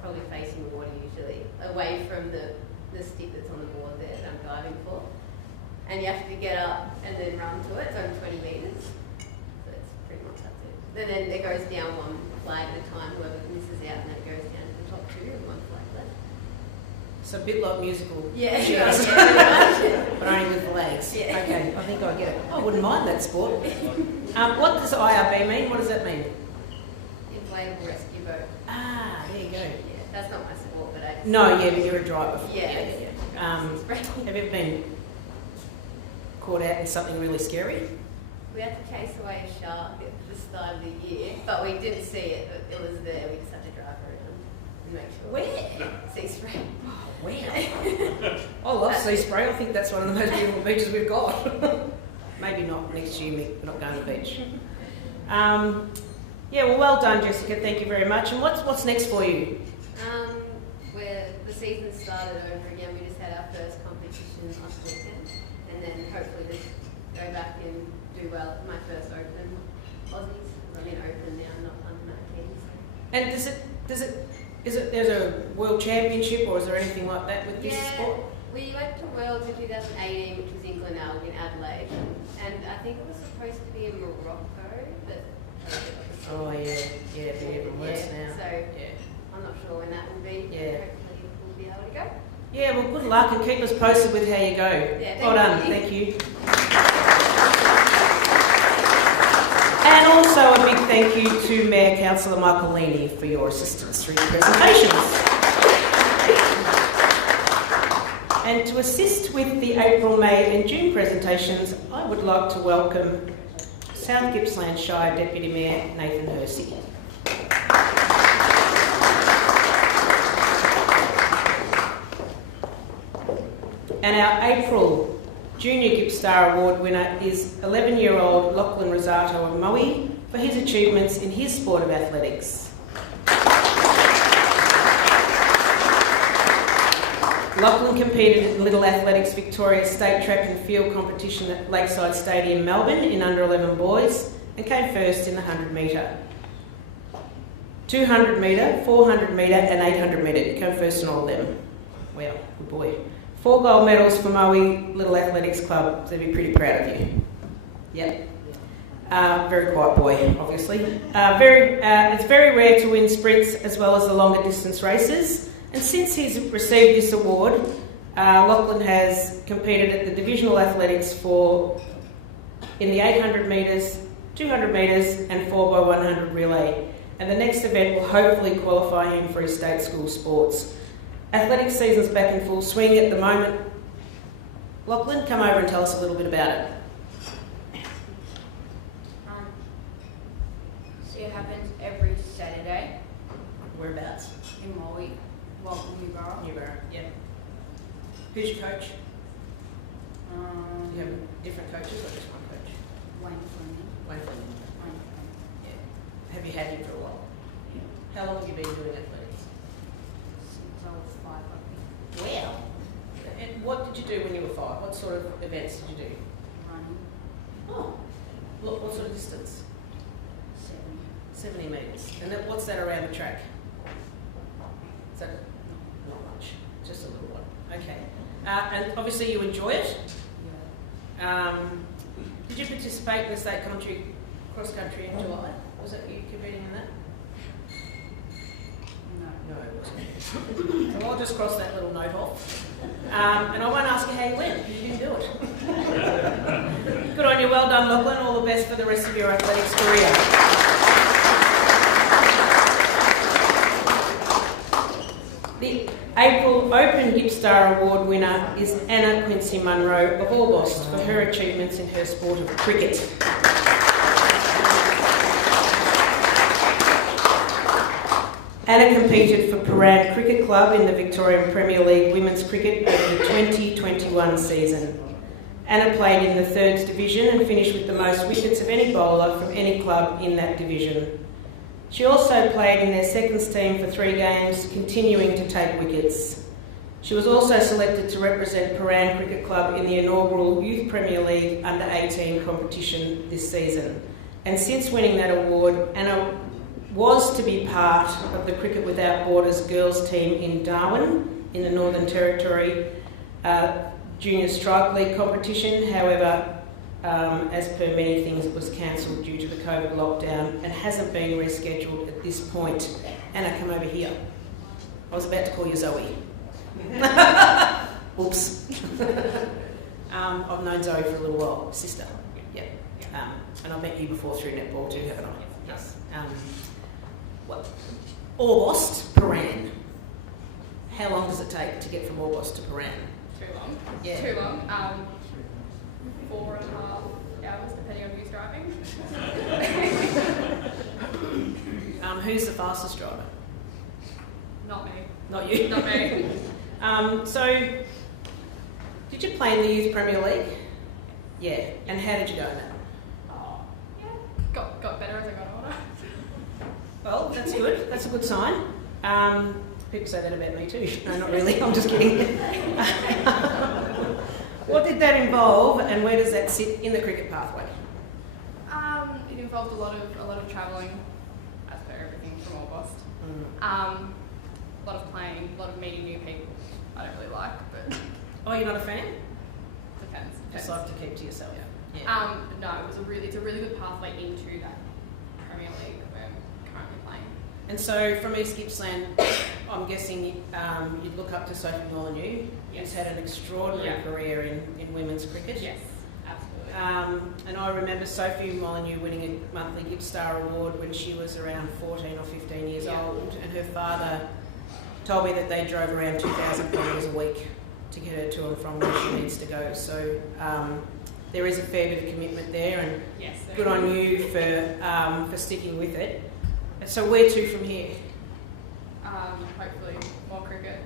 probably facing the water usually, away from the stick that's on the board there that I'm diving for. And you have to get up and then run to it. It's only 20 metres. So it's pretty much that's it. And then it goes down 1 flag at a time, whoever misses out, and then it goes down to the top 2 and 1 flag left. So a bit like musical chairs. But only with flags. Okay, I think I get it. I wouldn't mind that sport. What does IRB mean? What does that mean? Inflatable rescue boat. There you go. That's not my sport, but I... No, but you're a driver. Have you ever been caught out in something really scary? We had to chase away a shark at the start of the year, but we didn't see it, but it was there. We just had to drive around and make sure. Where? Sea Spray. Wow. I love Sea Spray. I think that's one of the most beautiful beaches we've got. Maybe not next year, we're not going to the beach. Well done, Jessica. Thank you very much. And what's next for you? The season started over again. We just had our first competition last weekend, and then hopefully just go back and do well at my first Open Aussies. I'm in Open now, not under 19. So. And there's a World Championship, or is there anything like that with this sport? We went to Worlds in 2018, which was in Glenelg in Adelaide, and I think it was supposed to be in Morocco, but oh yeah, it'd be even worse now. So I'm not sure when that will be. Yeah. Hopefully we'll be able to go. Yeah, well, good luck and keep us posted with how you go. Yeah, well done, thank you. And also a big thank you to Mayor Councillor Michael Leaney for your assistance through the presentations. And to assist with the April, May and June presentations, I would like to welcome South Gippsland Shire Deputy Mayor Nathan Hersey. And our April Junior GippsStar Award winner is 11-year-old Lachlan Rosato of Maui for his achievements in his sport of athletics. Lachlan competed in Little Athletics Victoria State Track and Field competition at Lakeside Stadium, Melbourne in under 11 boys and came first in the 100 metre. 200 metre, 400 metre and 800 metre. He came first in all of them. Wow, good boy. 4 gold medals for Maui Little Athletics Club. They'd be pretty proud of you. Yep. Very quiet boy, obviously. It's very rare to win sprints as well as the longer distance races. And since he's received this award, Lachlan has competed at the divisional athletics in the 800 metres, 200 metres and 4x100 relay. And the next event will hopefully qualify him for his state school sports. Athletics season's back in full swing at the moment. Lachlan, come over and tell us a little bit about it. So it happens every Saturday. Whereabouts? In Maui. Well, Newborough, yeah. Who's your coach? Do you have different coaches or just one coach? Wayne Fleming. Wayne Fleming. Yeah. Have you had him for a while? Yeah. How long have you been doing athletics? Since I was 5, I think. Wow. And what did you do when you were 5? What sort of events did you do? Running. Oh. What sort of distance? 70 metres. And what's that around the track? Is that not much? Just a little one. Okay. And obviously you enjoy it? Yeah. Did you participate in the state cross country in July? Was that you competing in that? No. No, it wasn't. So I'll just cross that little note off. And I won't ask you how you went, because you didn't do it. Good on you, well done Lachlan, all the best for the rest of your athletics career. The April Open GippsStar Award winner is Anna Quincy Munro of Orbost for her achievements in her sport of cricket. Anna competed for Paran Cricket Club in the Victorian Premier League Women's Cricket over the 2021 season. Anna played in the 3rd division and finished with the most wickets of any bowler from any club in that division. She also played in their seconds team for 3 games, continuing to take wickets. She was also selected to represent Paran Cricket Club in the inaugural Youth Premier League Under-18 competition this season. And since winning that award, Anna was to be part of the Cricket Without Borders girls team in Darwin in the Northern Territory Junior Strike League competition. However, as per many things, it was cancelled due to the COVID lockdown and hasn't been rescheduled at this point. Anna, come over here. I was about to call you Zoe. Oops. I've known Zoe for a little while, sister. Yeah. And I've met you before through netball too, haven't I? Yes. Orbost, Paran. How long does it take to get from Orbost to Paran? Too long. Yeah. Too long. 4.5 hours, depending on who's driving. Who's the fastest driver? Not me. Not you? Not me. So, did you play in the Youth Premier League? Yeah. And how did you go in that? Yeah. Got better as I got older. Well, that's good. That's a good sign. People say that about me too. No, not really. I'm just kidding. What did that involve, and where does that sit in the cricket pathway? It involved a lot of travelling, as per everything from August. A lot of playing, a lot of meeting new people. I don't really like, but Oh, you're not a fan? depends. Just like to keep to yourself. But no, it's a really good pathway into that Premier League where I'm currently playing. And so from East Gippsland, I'm guessing you'd look up to Sophie Molyneux. Yes. Who's had an extraordinary career in women's cricket. Yes, absolutely. And I remember Sophie Molyneux winning a monthly GippsStar Award when she was around 14 or 15 years old, and her father told me that they drove around 2,000 kilometres a week to get her to and from where she needs to go. So there is a fair bit of commitment there, and Yes, good on you for sticking with it. And so where to from here? Hopefully more cricket.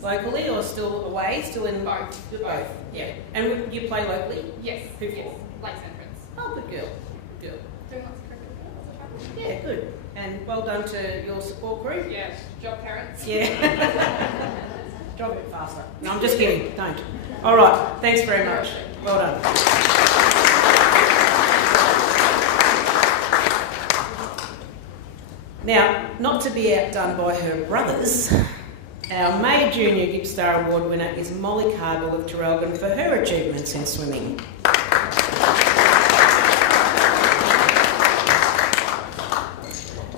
Locally or still away? Still in Both. Both. Yeah. And you play locally? Yes. Who yes. for? Lakes Entrance. Oh, good girl. Good girl. Doing lots of cricket. Yeah, good. And well done to your support group. Yeah, job parents. Yeah. Drive a bit faster. No, I'm just kidding. Don't. All right. Thanks very much. Well done. Now, not to be outdone by her brothers, our May Junior GippsStar Award winner is Molly Cargill of Traralgon for her achievements in swimming.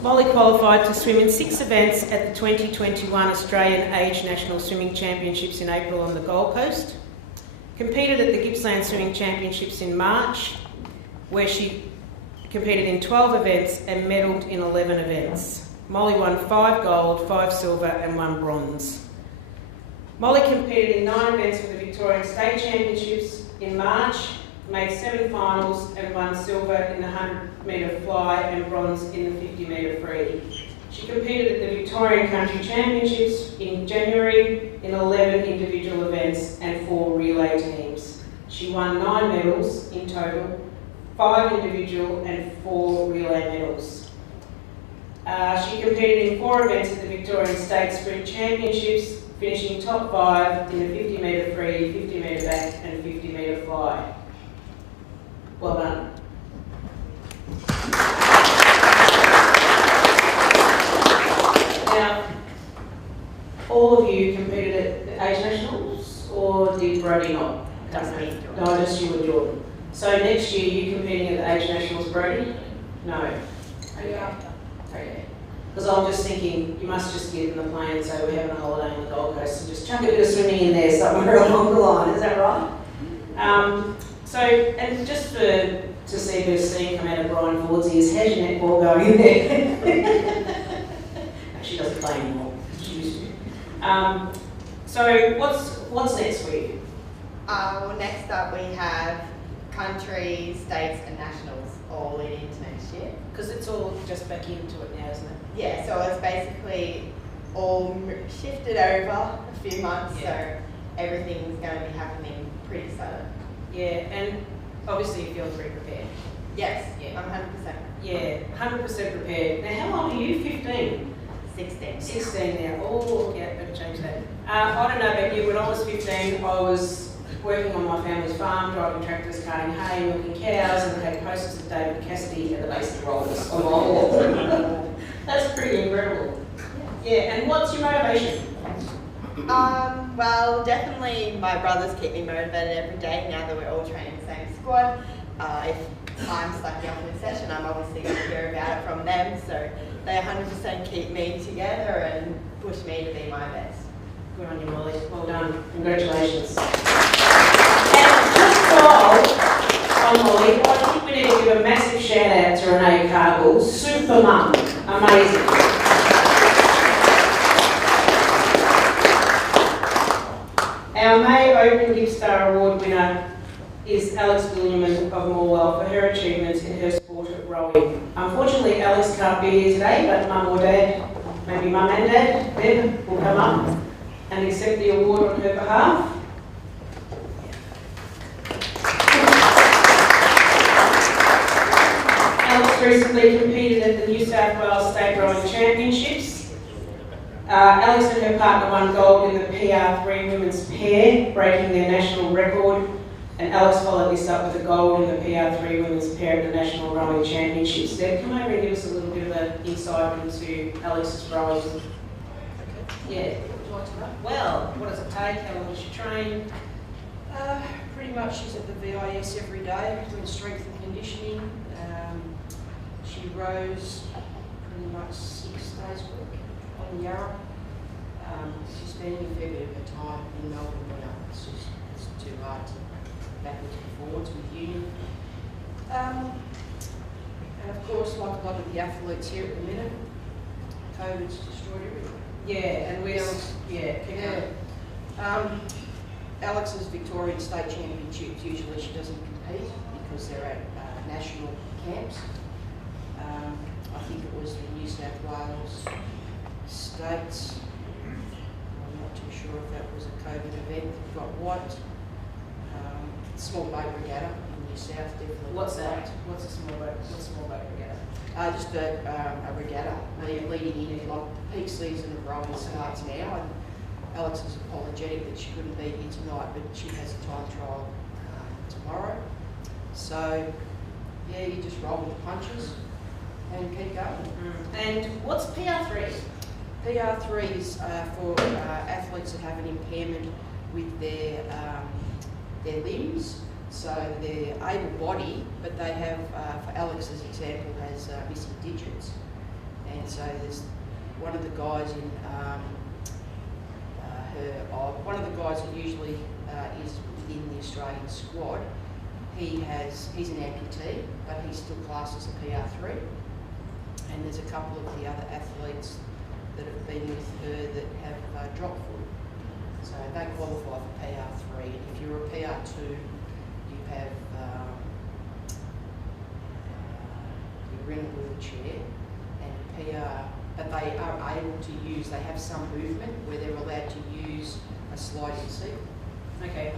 Molly qualified to swim in 6 events at the 2021 Australian Age National Swimming Championships in April on the Gold Coast, competed at the Gippsland Swimming Championships in March, where she competed in 12 events and medalled in 11 events. Molly won 5 gold, 5 silver and 1 bronze. Molly competed in 9 events for the Victorian State Championships in March, made 7 finals and won silver in the 100-metre fly and bronze in the 50-metre free. She competed at the Victorian Country Championships in January in 11 individual events and 4 relay teams. She won 9 medals in total, 5 individual and 4 relay medals. She competed in 4 events at the Victorian State Sprint Championships, finishing top 5 in the 50-metre free, 50-metre back and 50-metre fly. Well done. Now, all of you competed at the Age Nationals, or did Brody not? Just me. No, just you and Jordan. So next year, you competing at the Age Nationals, Brody? No. Okay. Because I'm just thinking, you must just get in the plane and say we're having a holiday on the Gold Coast and just chuck a bit of swimming in there somewhere along the line. Is that right? And just to see her steam come out of Brian Ford's ears, how's your netball going in there? She doesn't play anymore. She used to. So what's next for you? Well, next up we have country, states and nationals all leading into next year. Because it's all just back into it now, isn't it? Yeah, so it's basically all shifted over a few months, so everything's going to be happening pretty sudden. Yeah, and obviously you feel pretty prepared. Yes, Yeah. I'm 100%. Yeah, 100% prepared. Now, how old are you? 15? 16. 16 now. Oh, yeah, better change that. I don't know about you, when I was 15, I was working on my family's farm, driving tractors, carting hay, milking cows, and I had posters of David Cassidy at the base of the rollers on my wall. That's pretty incredible. Yeah, and what's your motivation? Well, definitely my brothers keep me motivated every day now that we're all training the same squad. If I'm slacking off in a session, I'm obviously going to hear about it from them, so they 100% keep me together and push me to be my best. Good on you, Molly. Well done. Congratulations. And just while on Molly, I think we need to give a massive shout out to Renee Cargill, super mum. Amazing. Our May Open GippsStar Award winner is Alex Williamson of Morwell for her achievements in her sport of rowing. Unfortunately, Alex can't be here today, but Mum or Dad, maybe Mum and Dad, Bev, will come up and accept the award on her behalf. Alex recently competed at the New South Wales State Rowing Championships Alex and her partner won gold in the PR3 women's pair, breaking their national record. And Alex followed this up with a gold in the PR3 women's pair at the National Rowing Championships. Deb, come over and give us a little bit of an insight into Alex's rowing. Yeah. Well, what does it take? How long does she train? Pretty much she's at the VIS every day doing strength and conditioning. She rows pretty much 6 days a week on the Yarra. She's spending a fair bit of her time in Melbourne now. It's too hard to backwards and forwards with uni. And of course, like a lot of the athletes here at the minute, COVID's destroyed everything. Yeah, and we're Alex's Victorian State Championships, usually she doesn't compete because they're at national camps. I think it was the New South Wales States. I'm not too sure if that was a COVID event that got wiped. Small boat regatta in New South, definitely. What's that? What's a small boat regatta? Just a regatta leading into like peak season of rowing starts now. And Alex is apologetic that she couldn't be here tonight, but she has a time trial tomorrow. So yeah, you just roll with the punches and keep going. And what's PR3? PR3 is for athletes that have an impairment with their limbs. So they're able-bodied, but they have, for Alex's example, has missing digits. And so there's one of the guys in one of the guys that usually is within the Australian squad. He's an amputee, but he's still classed as a PR3. And there's a couple of the other athletes that have been with her that have drop foot. So they qualify for PR3. And if you're a PR2, you have you're in a wheelchair, and PR, but they are able to use. They have some movement where they're allowed to use a sliding seat. Okay.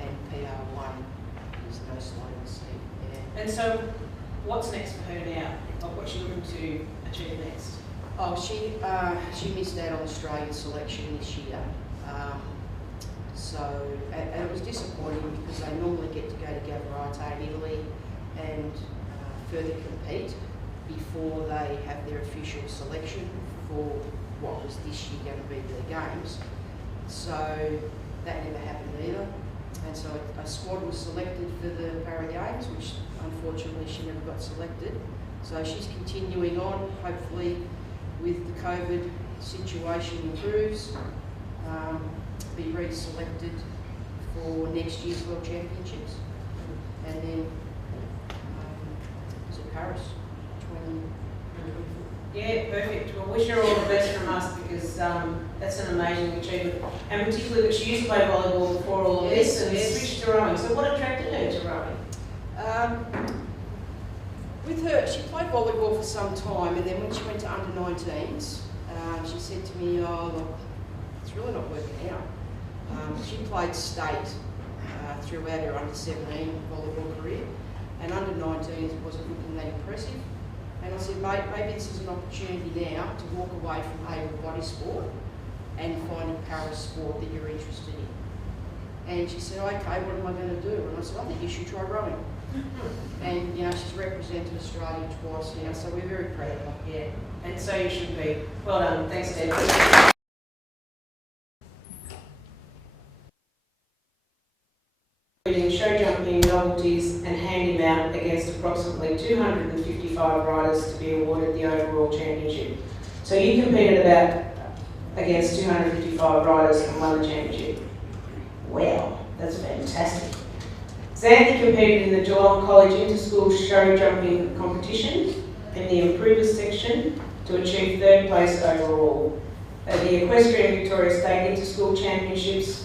And PR1 is no sliding seat. Yeah. And so, what's next for her now? Like, what's she looking to achieve next? Oh, she missed out on Australian selection this year. And it was disappointing because they normally get to go to Gavarate in Italy and further compete before they have their official selection for what was this year going to be their games. So that never happened either. And so a squad was selected for the Para Games, which unfortunately she never got selected. So she's continuing on, hopefully with the COVID situation improves, be reselected for next year's World Championships. And then, is it Paris? 2024? Yeah, perfect. Well, wish her all the best from us because that's an amazing achievement. And particularly that she used to play volleyball before all of this and switched to rowing. So what attracted her to rowing? With her, she played volleyball for some time, and then when she went to under-19s, she said to me, "Oh, look, it's really not working out." She played state throughout her under-17 volleyball career, and under-19s wasn't looking that impressive. And I said, "Mate, maybe this is an opportunity now to walk away from able-body sport and find a para sport that you're interested in." And she said, "Okay, what am I going to do?" And I said, "I think you should try rowing." And she's represented Australia twice now, so we're very proud of her. Yeah, and so you should be. Well done. Thanks, Deb. Show jumping, novelties and handy mount against approximately 255 riders to be awarded the overall championship. So you competed against 255 riders and won the championship. Wow, that's fantastic. Xanthi competed in the Geelong College Inter-School Show Jumping competition in the Improvers section to achieve 3rd place overall. At the Equestrian Victoria State Inter-School Championships,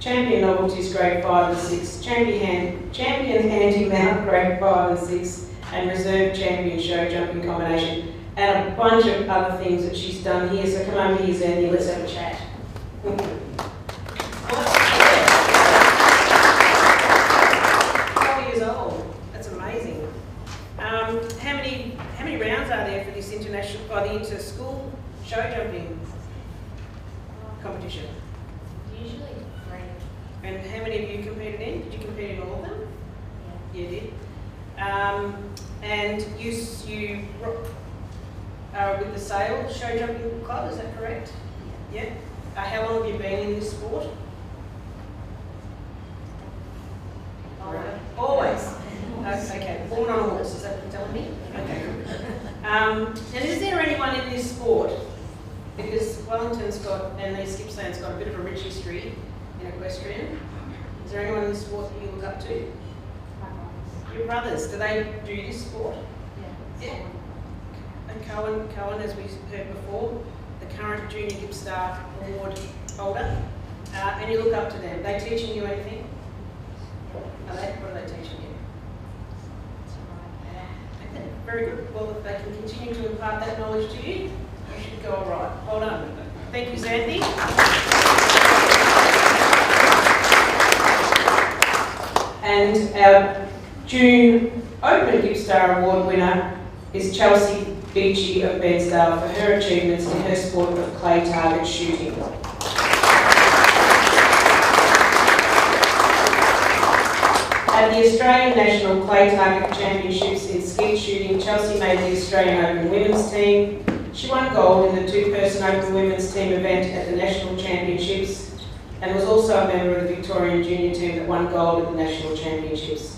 Champion Novelties Grade 5 and 6, Champion Handy-Mount Grade 5 and 6, and Reserve Champion Show Jumping combination, and a bunch of other things that she's done here. So come over here, Xanthi, let's have a chat. 12 years old. That's amazing. How many rounds are there for this international, by the inter-school show jumping? competition? Usually 3. And how many of you competed in? Did you compete in all of them? Yeah. You did. And you with the sail show jumping club, is that correct? Yeah. How long have you been in this sport? Always. Okay. Born on a horse, is that what you're telling me? Okay. And is there anyone in this sport? Because Wellington's got, and East Gippsland's got a bit of a rich history in equestrian. Is there anyone in this sport that you look up to? Your brothers, do they do this sport? Yeah. And Cohen, as we heard before, the current Junior GippsStar Award holder, and you look up to them. Are they teaching you anything? What are they teaching you? Okay, very good. Well, if they can continue to impart that knowledge to you, you should go all right. Well done. Thank you, Xanthi. And our June Open GippsStar Award winner is Chelsea Beachy of Bedsdale for her achievements in her sport of clay target shooting. At the Australian National Clay Target Championships in skeet shooting, Chelsea made the Australian Open women's team. She won gold in the two-person Open women's team event at the National Championships and was also a member of the Victorian junior team that won gold at the National Championships.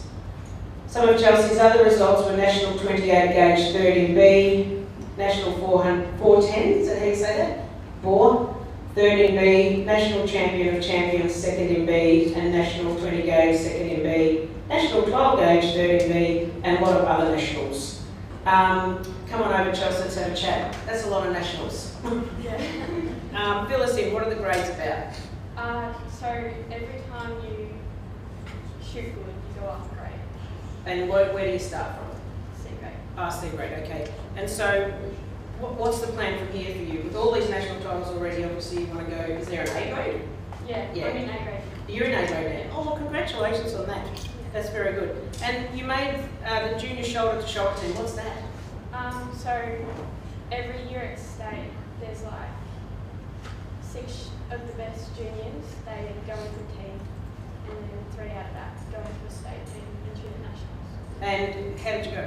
Some of Chelsea's other results were National 28 gauge third in B, National 410, is that how you say that? 4, third in B, National Champion of Champions second in B, and National 20 gauge second in B, National 12 gauge third in B, and a lot of other nationals. Come on over, Chelsea, let's have a chat. That's a lot of nationals. Yeah. Fill us in, what are the grades about? So every time you shoot good, you go up a grade. And where do you start from? C grade. C grade, okay. And so, what's the plan from here for you? With all these national titles already, obviously you want to go, is there an A grade? Yeah, I'm in A grade. You're in A grade now. Oh, well, congratulations on that. That's very good. And you made the junior shoulder-to-shoulder team. What's that? So every year at state, there's like 6 of the best juniors. They go into a team, and then 3 out of that go into a state team and junior nationals. And how did you go?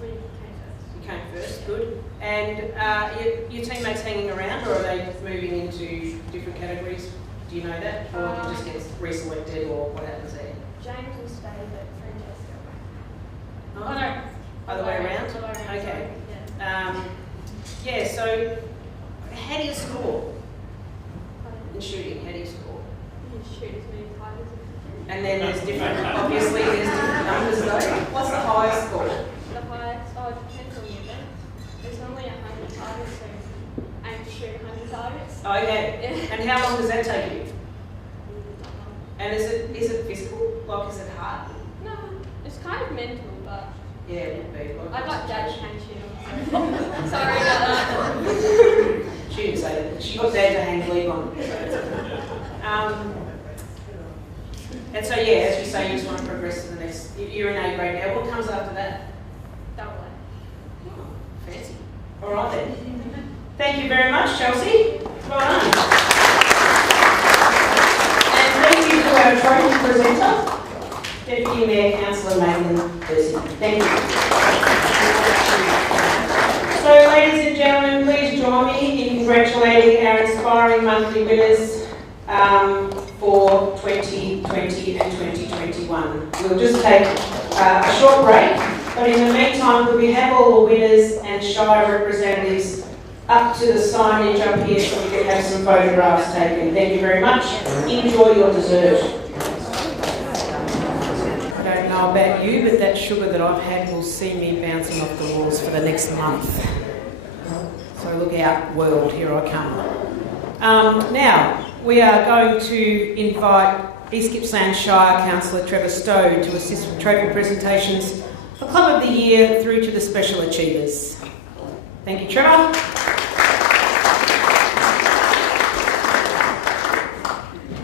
We came first. You came first, good. And your teammates hanging around, or are they moving into different categories? Do you know that? Or do you just get reselected, or what happens there? James will stay, but Francesca won't. Oh, no. Other way around? Other way around. Okay. Yeah. So how do you score in shooting? How do you score? You shoot as many times as you can. And then there's different, obviously there's different numbers though. What's the highest score? The highest, it depends on the event. There's only 100 targets, so aim to shoot 100 targets. Oh, okay. Yeah. And how long does that take you? And is it physical? Like, is it hard? No, it's kind of mental, but yeah, it would be. I got Dad to hang shit on. Sorry about that. She didn't say that. She got Dad to hang leave on. And so, yeah, as you say, you just want to progress to the next. You're in A grade now. What comes after that? Double A. Oh, fancy. All right then. Thank you very much, Chelsea. Well done. And thank you to our trophy presenter, Deputy Mayor Councillor Maitland Percy. Thank you. So, ladies and gentlemen, please join me in congratulating our inspiring monthly winners for 2020 and 2021. We'll just take a short break, but in the meantime, could we have all the winners and Shire representatives up to the signage up here so we can have some photographs taken. Thank you very much. Enjoy your dessert. I don't know about you, but that sugar that I've had will see me bouncing off the walls for the next month. So look out, world, here I come. Now, we are going to invite East Gippsland Shire Councillor Trevor Stowe to assist with trophy presentations for Club of the Year through to the Special Achievers. Thank you, Trevor.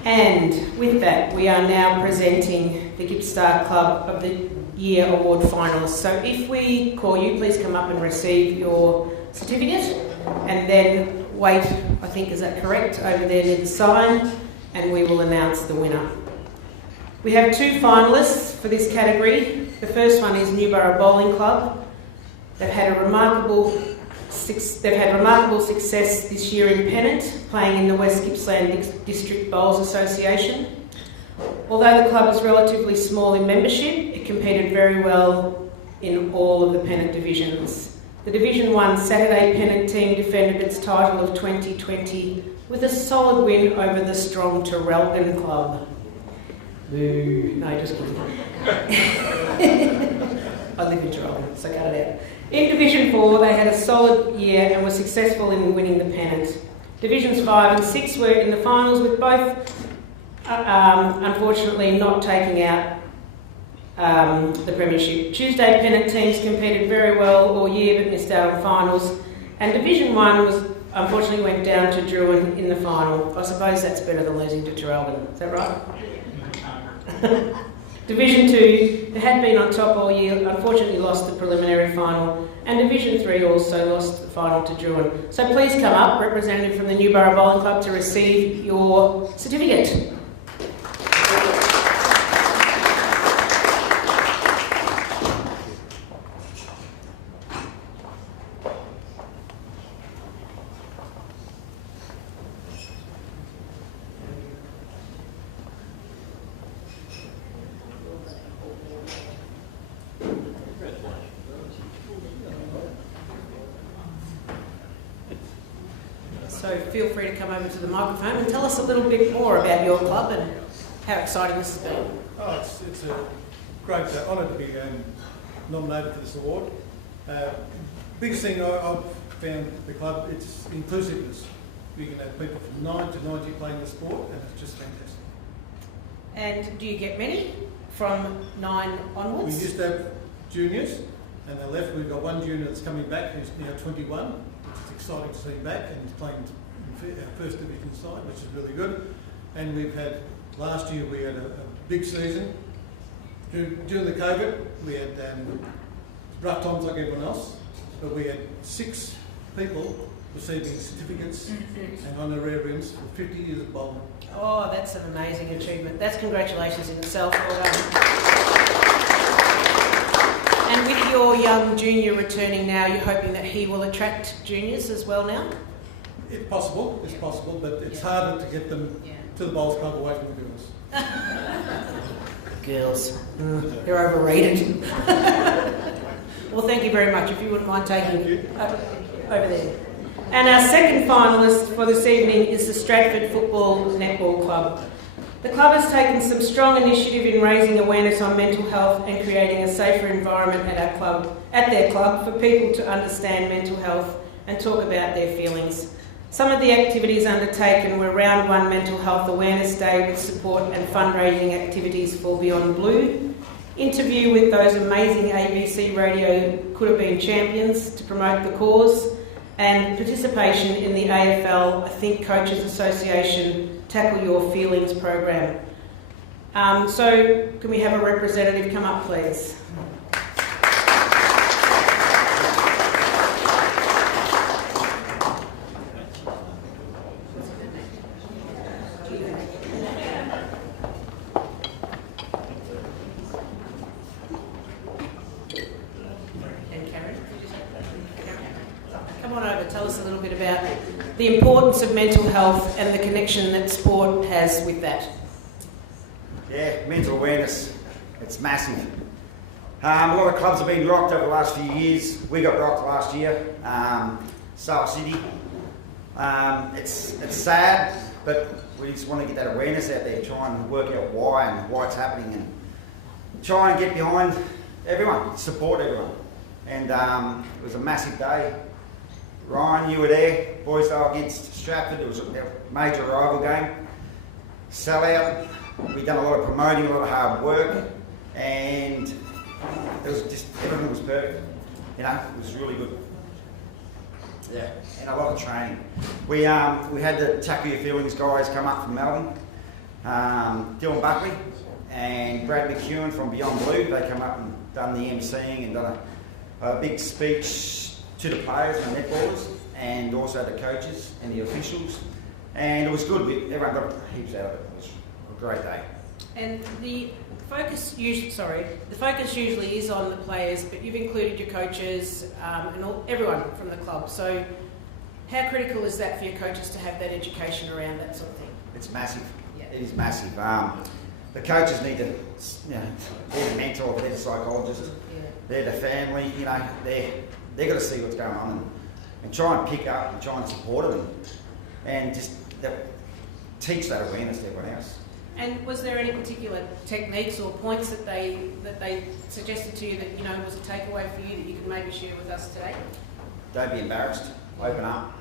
And with that, we are now presenting the GippsStar Club of the Year Award finalists. So if we call you, please come up and receive your certificate. And then wait, I think, is that correct, over there near the sign, and we will announce the winner. We have 2 finalists for this category. The first one is Newborough Bowling Club. They've had remarkable success this year in Pennant, playing in the West Gippsland District Bowls Association. Although the club is relatively small in membership, it competed very well in all of the Pennant divisions. The Division 1 Saturday Pennant team defended its title of 2020 with a solid win over the strong Traralgon Club. Boo. No, just kidding. I live in Traralgon, so cut it out. In Division 4, they had a solid year and were successful in winning the pennant. Divisions 5 and 6 were in the finals, with both unfortunately not taking out the premiership. Tuesday pennant teams competed very well all year but missed out on finals, and Division 1 was unfortunately went down to Druin in the final. I suppose that's better than losing to Traralgon, is that right? Division 2, they had been on top all year, unfortunately lost the preliminary final, and Division 3 also lost the final to Druin. So please come up, representative from the Newborough Bowling Club, to receive your certificate. So feel free to come over to the microphone and tell us a little bit more about your club and how exciting this has been. Oh, it's a great honour to be nominated for this award. Biggest thing I've found the club, it's inclusiveness. We can have people from 9 to 90 playing the sport, and it's just fantastic. And do you get many from 9 onwards? We used to have juniors, and they left. We've got one junior that's coming back who's now 21. It's exciting to see him back, and he's playing in our first division side, which is really good. And we've had, last year we had a big season. During the COVID, we had rough times like everyone else, but we had 6 people receiving certificates and honorariums for 50 years of bowling. Oh, that's an amazing achievement. That's congratulations in itself. Well done. And with your young junior returning now, you're hoping that he will attract juniors as well now? It's possible, but it's harder to get them to the bowls club away from the girls. Girls. They're overrated. Well, thank you very much. If you wouldn't mind taking over there. And our second finalist for this evening is the Stratford Football Netball Club. The club has taken some strong initiative in raising awareness on mental health and creating a safer environment at their club for people to understand mental health and talk about their feelings. Some of the activities undertaken were Round 1 Mental Health Awareness Day with support and fundraising activities for Beyond Blue, interview with those amazing ABC radio Could Have Been champions to promote the cause, and participation in the AFL, I Think Coaches Association Tackle Your Feelings program. So can we have a representative come up, please? The importance of mental health and the connection that sport has with that. Yeah, mental awareness, it's massive. A lot of clubs have been rocked over the last few years. We got rocked last year, Star City. It's sad, but we just want to get that awareness out there, try and work out why it's happening, and try and get behind everyone, support everyone. And it was a massive day. Ryan, you were there, Boysdale against Stratford. It was a major rival game. Sellout. We've done a lot of promoting, a lot of hard work, and it was just, everything was perfect. You know, it was really good. Yeah, and a lot of training. We had the Tackle Your Feelings guys come up from Melbourne. Dylan Buckley and Brad McEwen from Beyond Blue. They come up and done the emceeing and done a big speech to the players and the netballers, and also the coaches and the officials. And it was good. Everyone got heaps out of it. It was a great day. And the focus usually is on the players, but you've included your coaches and everyone from the club. So how critical is that for your coaches to have that education around that sort of thing? It's massive. Yeah. It is massive. The coaches need to, they're the mentor, they're the psychologist, they're the family. They've got to see what's going on and try and pick up and try and support them and just teach that awareness to everyone else. And was there any particular techniques or points that they suggested to you that was a takeaway for you that you could maybe share with us today? Don't be embarrassed. Open up.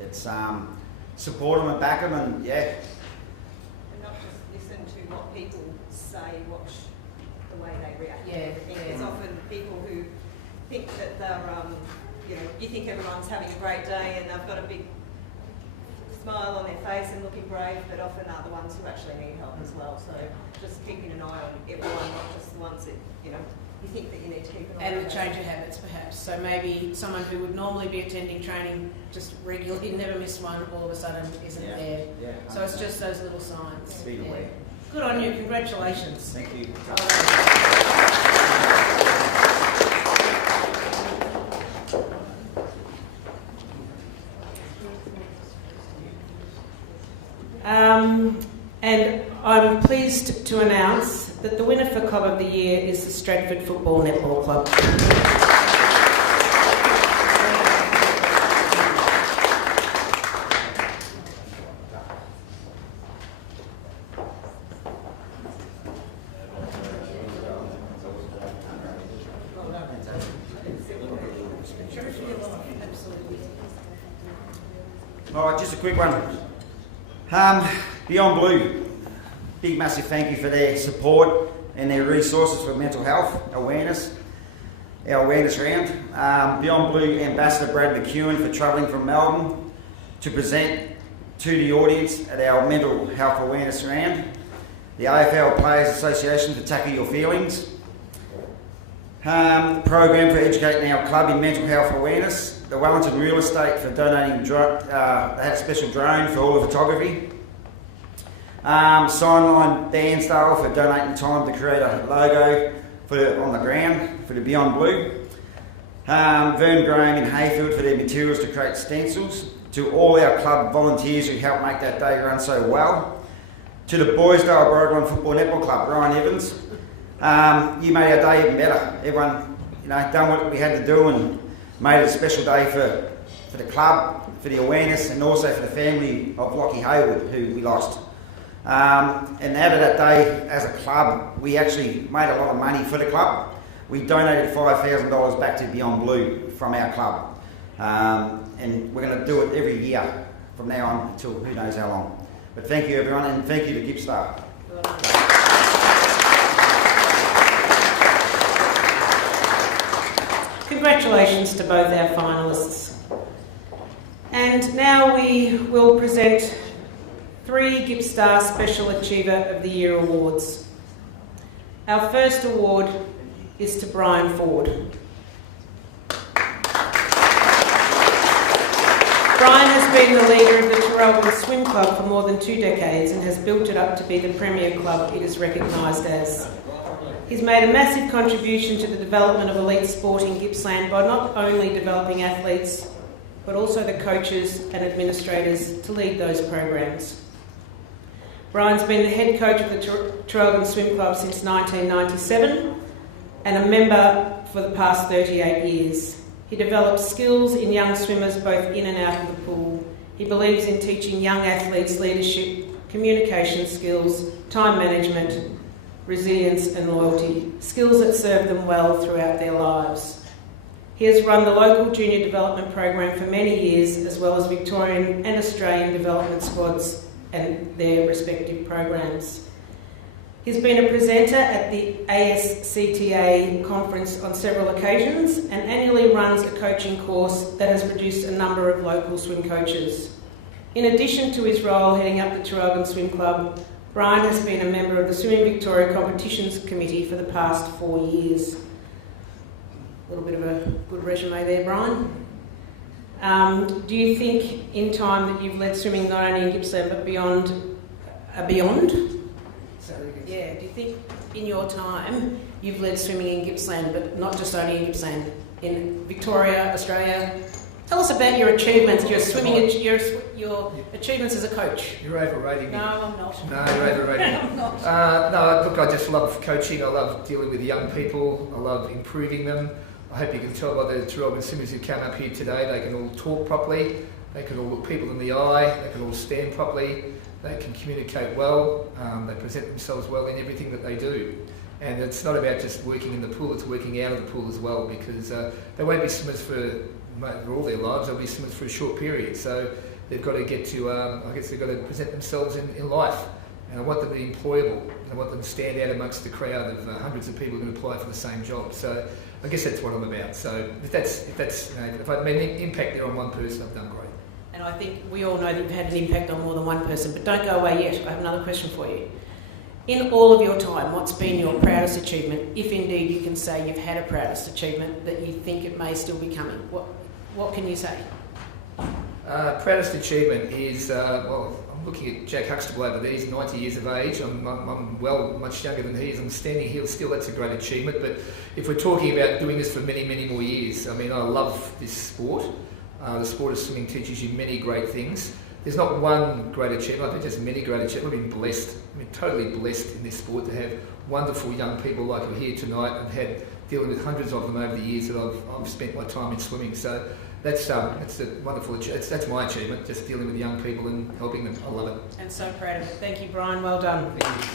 It's support them and back them, and And not just listen to what people say, watch the way they react. There's often people who think that they're, you think everyone's having a great day and they've got a big smile on their face and looking brave, but often are the ones who actually need help as well. So just keeping an eye on everyone, not just the ones that, you think that you need to keep an eye on. And the change of habits, perhaps. So maybe someone who would normally be attending training just regularly, never miss one, all of a sudden isn't there. Yeah. So it's just those little signs. Being aware. Good on you. Congratulations. Thank you. And I'm pleased to announce that the winner for Club of the Year is the Stratford Football Netball Club. All right, just a quick one. Beyond Blue, big massive thank you for their support and their resources for mental health awareness, our awareness round. Beyond Blue Ambassador Brad McEwen for travelling from Melbourne to present to the audience at our mental health awareness round. The AFL Players Association for Tackle Your Feelings. Program for educating our club in mental health awareness. The Wellington Real Estate for donating, they had a special drone for all the photography. Signline Bairnsdale for donating time to create a logo on the ground for the Beyond Blue. Vern Graham in Hayfield for their materials to create stencils. To all our club volunteers who helped make that day run so well. To the Boysdale Broadline Football Netball Club, Ryan Evans. You made our day even better. Everyone, done what we had to do and made it a special day for the club, for the awareness, and also for the family of Lockie Hayward, who we lost. And out of that day, as a club, we actually made a lot of money for the club. We donated $5,000 back to Beyond Blue from our club. And we're going to do it every year from now on until who knows how long. But thank you everyone, and thank you to GippsStar. Congratulations to both our finalists. And now we will present 3 GippsStar Special Achiever of the Year awards. Our first award is to Brian Ford. Brian has been the leader of the Traralgon Swim Club for more than 2 decades and has built it up to be the premier club it is recognised as. He's made a massive contribution to the development of elite sport in Gippsland by not only developing athletes, but also the coaches and administrators to lead those programs. Brian's been the head coach of the Traralgon Swim Club since 1997 and a member for the past 38 years. He develops skills in young swimmers both in and out of the pool. He believes in teaching young athletes leadership, communication skills, time management, resilience and loyalty, skills that serve them well throughout their lives. He has run the local junior development program for many years, as well as Victorian and Australian development squads and their respective programs. He's been a presenter at the ASCTA conference on several occasions and annually runs a coaching course that has produced a number of local swim coaches. In addition to his role heading up the Traralgon Swim Club, Brian has been a member of the Swimming Victoria Competitions Committee for the past 4 years. A little bit of a good resume there, Brian. Do you think in time that you've led swimming not only in Gippsland but beyond? Yeah, do you think in your time you've led swimming in Gippsland, but not just only in Gippsland, in Victoria, Australia? Tell us about your achievements, your swimming, your achievements as a coach. You're overrating me. No, I'm not. No, you're overrating me. I'm not. No, look, I just love coaching. I love dealing with young people. I love improving them. I hope you can tell by the two Melbourne swimmers who came up here today, they can all talk properly, they can all look people in the eye, they can all stand properly, they can communicate well, they present themselves well in everything that they do. And it's not about just working in the pool, it's working out of the pool as well, because they won't be swimmers for all their lives, they'll be swimmers for a short period. So they've got to get to, I guess they've got to present themselves in life. And I want them to be employable. And I want them to stand out amongst the crowd of hundreds of people who can apply for the same job. So I guess that's what I'm about. So if I've made an impact there on one person, I've done great. And I think we all know that you've had an impact on more than one person, but don't go away yet. I have another question for you. In all of your time, what's been your proudest achievement, if indeed you can say you've had a proudest achievement that you think it may still be coming? What can you say? Proudest achievement is, I'm looking at Jack Huxtable over there, he's 90 years of age, I'm much younger than he is, I'm standing here still, that's a great achievement, but if we're talking about doing this for many, many more years, I mean, I love this sport. The sport of swimming teaches you many great things. There's not one great achievement, I think there's many great achievements. I've been blessed, totally blessed in this sport to have wonderful young people like we're here tonight. I've had dealing with hundreds of them over the years that I've spent my time in swimming. So that's a wonderful achievement. That's my achievement, just dealing with young people and helping them. I love it. And so proud of it. Thank you, Brian. Well done. Thank you.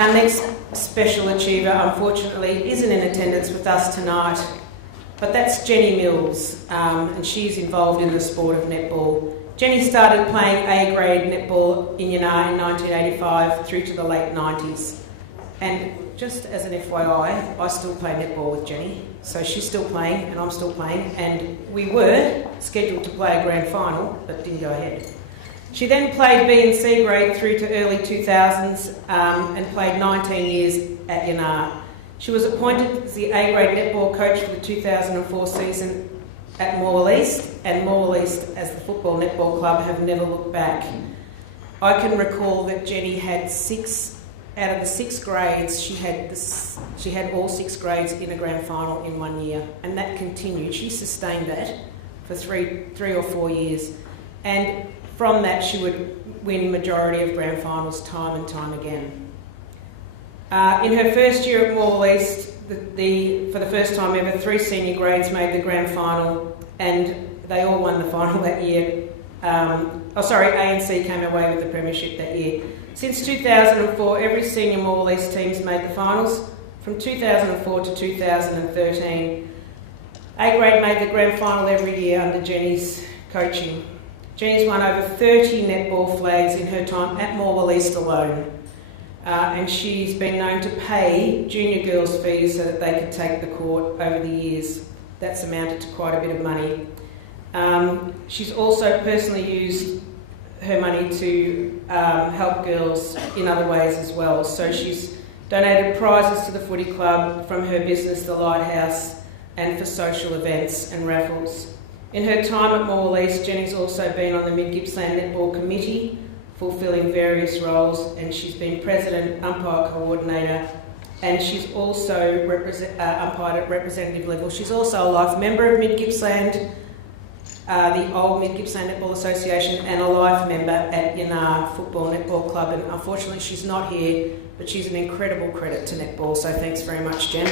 Our next special achiever, unfortunately, isn't in attendance with us tonight, but that's Jenny Mills, and she's involved in the sport of netball. Jenny started playing A-grade netball in Yannar in 1985 through to the late 90s. And just as an FYI, I still play netball with Jenny, so she's still playing and I'm still playing, and we were scheduled to play a grand final, but didn't go ahead. She then played B and C grade through to early 2000s and played 19 years at Yannar. She was appointed as the A-grade netball coach for the 2004 season at Morwell East, and Morwell East, as the football netball club, have never looked back. I can recall that Jenny had out of the 6 grades, she had all 6 grades in a grand final in 1 year, and that continued. She sustained that for three or 4 years, and from that she would win majority of grand finals time and time again. In her first year at Morwell East, for the first time ever, 3 senior grades made the grand final, and they all won the final that year. A and C came away with the premiership that year. Since 2004, every senior Morwell East team's made the finals. From 2004 to 2013, A-grade made the grand final every year under Jenny's coaching. Jenny's won over 30 netball flags in her time at Morwell East alone. And she's been known to pay junior girls fees so that they could take the court over the years. That's amounted to quite a bit of money. She's also personally used her money to help girls in other ways as well. So she's donated prizes to the footy club from her business, The Lighthouse, and for social events and raffles. In her time at Morwell East, Jenny's also been on the Mid-Gippsland Netball Committee, fulfilling various roles, and she's been president, umpire coordinator, and she's also umpired at representative level. She's also a life member of Mid-Gippsland, the old Mid-Gippsland Netball Association, and a life member at Yannar Football Netball Club. And unfortunately she's not here, but she's an incredible credit to netball, so thanks very much, Jen.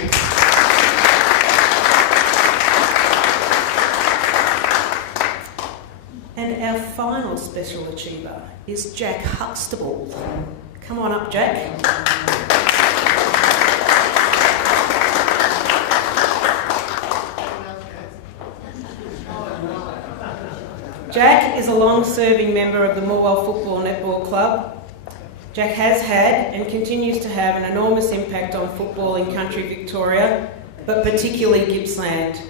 And our final special achiever is Jack Huxtable. Come on up, Jack. Jack is a long-serving member of the Morwell Football Netball Club. Jack has had and continues to have an enormous impact on football in country Victoria, but particularly Gippsland.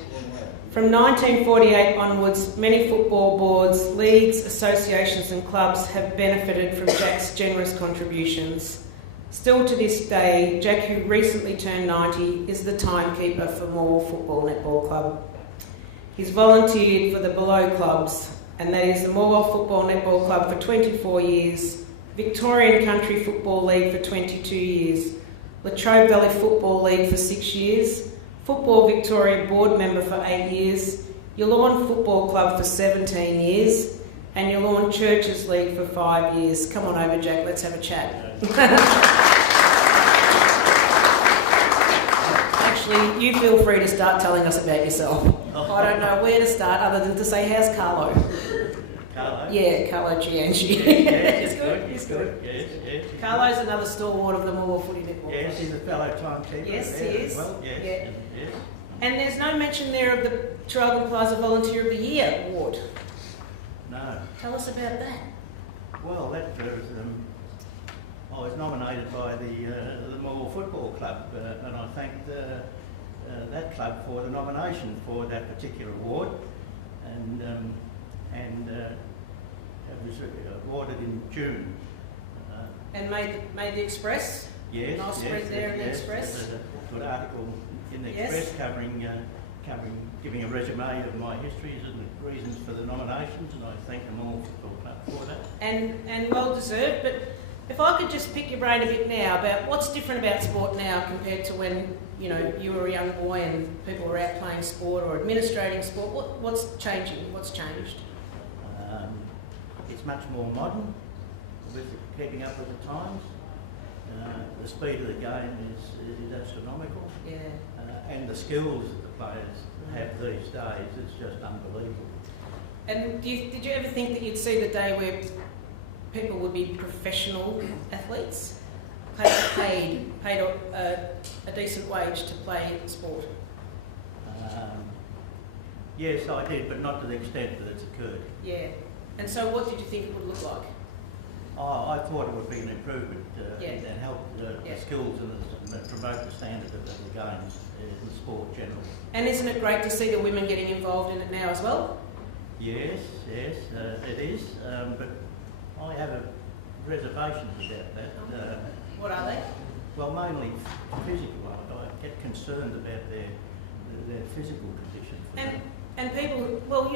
From 1948 onwards, many football boards, leagues, associations and clubs have benefited from Jack's generous contributions. Still to this day, Jack, who recently turned 90, is the timekeeper for Morwell Football Netball Club. He's volunteered for the below clubs, and that is the Morwell Football Netball Club for 24 years, Victorian Country Football League for 22 years, Latrobe Valley Football League for 6 years, Football Victoria Board member for 8 years, Yallourn Football Club for 17 years, and Yallourn Churches League for 5 years. Come on over, Jack, let's have a chat. Actually, you feel free to start telling us about yourself. I don't know where to start other than to say, how's Carlo? Carlo? Yeah, Carlo Gianchi. Yes, He's good, he's good. Yes. Carlo's another stalwart of the Morwell Footy Netball. Yes, he's a fellow timekeeper. Yes, he there is. as well. Yes. Yeah. Yes. And there's no mention there of the Traralgon Plaza Volunteer of the Year award. No. Tell us about that. Well, that was, I was nominated by the Morwell Football Club, and I thanked that club for the nomination for that particular award, and it was awarded in June. And made the Express? Yes. Nice spread there in the Express. There's a good article in the Yes. Express giving a resume of my histories and the reasons for the nominations, and I thank them all for that. And well deserved, but if I could just pick your brain a bit now about what's different about sport now compared to when you were a young boy and people were out playing sport or administrating sport. What's changing? What's changed? It's much more modern, with keeping up with the times. The speed of the game is astronomical. Yeah. And the skills that the players have these days is just unbelievable. And did you ever think that you'd see the day where people would be professional athletes, paid a decent wage to play sport? Yes, I did, but not to the extent that it's occurred. Yeah. And so what did you think it would look like? Oh, I thought it would be an improvement Yeah. and help the skills and promote the standard of the games in sport generally. And isn't it great to see the women getting involved in it now as well? Yes, it is, but I have reservations about that. What are they? Well, mainly physical. I get concerned about their physical condition. And people, well,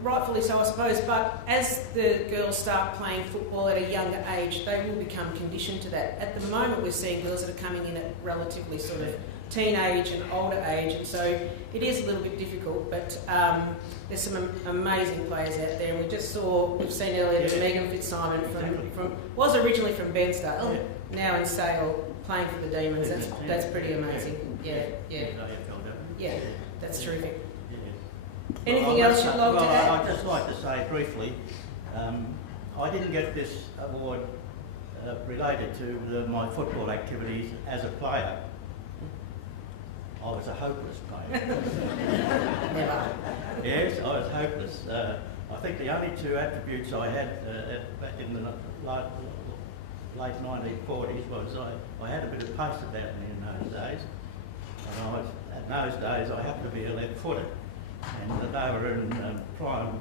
rightfully so, I suppose, but as the girls start playing football at a younger age, they will become conditioned to that. At the moment, we're seeing girls that are coming in at relatively sort of teenage and older age, and so it is a little bit difficult, but there's some amazing players out there, and we've seen earlier Megan Fitzsimon was originally from Bairnsdale, now in Sale, playing for the Demons. That's pretty amazing. Yeah, that's terrific. Anything else you'd like to add? I'd just like to say briefly, I didn't get this award related to my football activities as a player. I was a hopeless player. Never. Yes, I was hopeless. I think the only two attributes I had back in the late 1940s was I had a bit of pace about me in those days. And in those days I happened to be a left-footed. And they were in prime,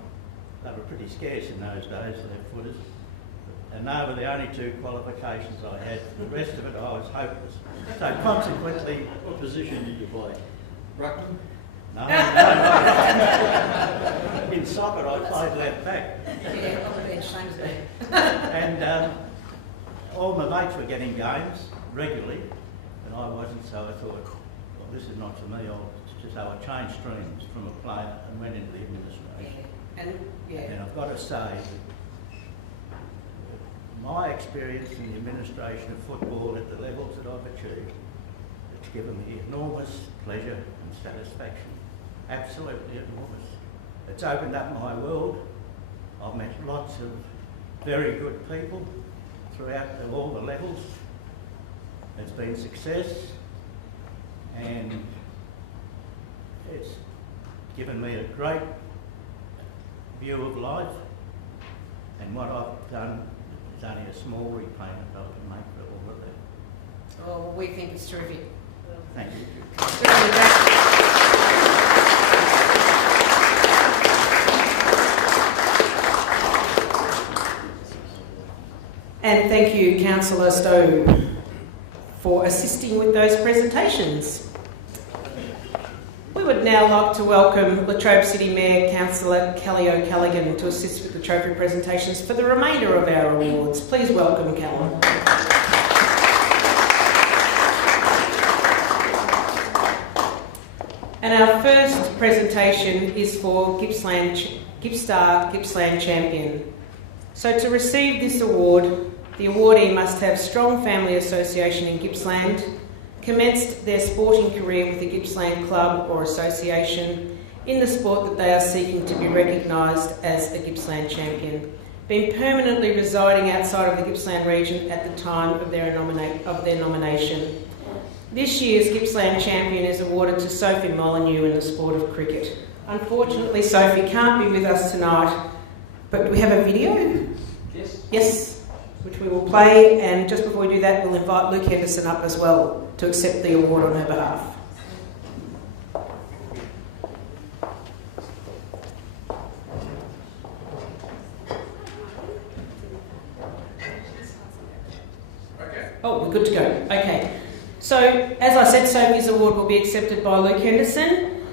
they were pretty scarce in those days, left-footers. And they were the only two qualifications I had. The rest of it, I was hopeless. So consequently... What position did you play? Ruckman? No. In soccer, I played left back. Yeah, on the bench, same as me. And all my mates were getting games regularly, and I wasn't, so I thought, well, this is not for me. So I changed streams from a player and went into the administration. And I've got to say that my experience in the administration of football at the levels that I've achieved, it's given me enormous pleasure and satisfaction. Absolutely enormous. It's opened up my world. I've met lots of very good people throughout all the levels. It's been success, and it's given me a great view of life, and what I've done is only a small repayment I can make for all of that. Oh, well, we think it's terrific. Thank you. And thank you, Councillor Stowe. for assisting with those presentations. We would now like to welcome Latrobe City Mayor Councillor Kelly O'Callaghan to assist with the trophy presentations for the remainder of our awards. Please welcome Callum. And our first presentation is for GippsStar Gippsland Champion. So to receive this award, the awardee must have strong family association in Gippsland, commenced their sporting career with a Gippsland club or association in the sport that they are seeking to be recognised as a Gippsland champion, been permanently residing outside of the Gippsland region at the time of their nomination. This year's Gippsland champion is awarded to Sophie Molyneux in the sport of cricket. Unfortunately, Sophie can't be with us tonight, but do we have a video? Yes, which we will play, and just before we do that, we'll invite Luke Henderson up as well to accept the award on her behalf. Oh, we're good to go. Okay. So, as I said, Sophie's award will be accepted by Luke Henderson.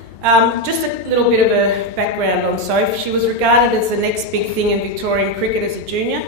Just a little bit of a background on Sophie. She was regarded as the next big thing in Victorian cricket as a junior,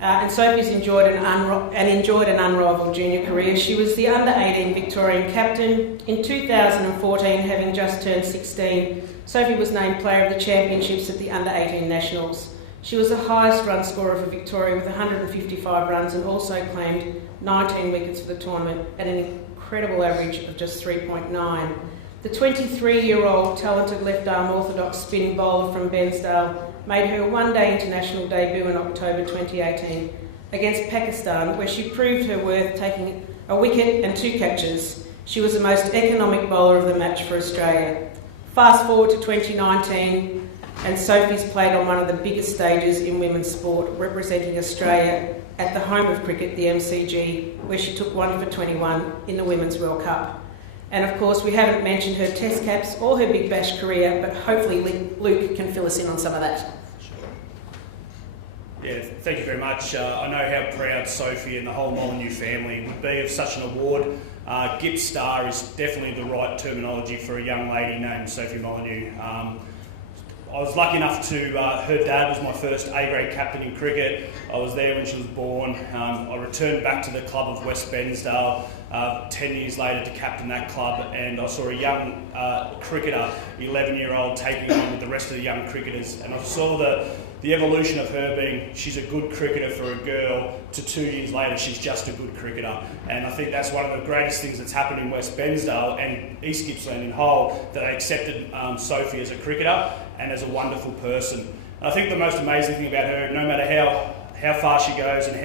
and Sophie's enjoyed an unrivalled junior career. She was the under-18 Victorian captain. In 2014, having just turned 16, Sophie was named Player of the Championships at the under-18 Nationals. She was the highest run scorer for Victoria with 155 runs and also claimed 19 wickets for the tournament at an incredible average of just 3.9. The 23-year-old talented left-arm orthodox spin bowler from Bairnsdale made her one-day international debut in October 2018 against Pakistan, where she proved her worth, taking a wicket and 2 catches. She was the most economic bowler of the match for Australia. Fast forward to 2019, and Sophie's played on one of the biggest stages in women's sport, representing Australia at the home of cricket, the MCG, where she took 1 for 21 in the Women's World Cup. And of course, we haven't mentioned her Test caps or her Big Bash career, but hopefully Luke can fill us in on some of that. Yeah, thank you very much. I know how proud Sophie and the whole Molyneux family would be of such an award. GippsStar is definitely the right terminology for a young lady named Sophie Molyneux. I was lucky enough to, her dad was my first A-grade captain in cricket. I was there when she was born. I returned back to the club of West Bairnsdale 10 years later to captain that club, and I saw a young cricketer, 11-year-old, taking on with the rest of the young cricketers, and I saw the evolution of her being, she's a good cricketer for a girl, to 2 years later she's just a good cricketer. And I think that's one of the greatest things that's happened in West Bairnsdale and East Gippsland in whole, that they accepted Sophie as a cricketer and as a wonderful person. And I think the most amazing thing about her, no matter how far she goes and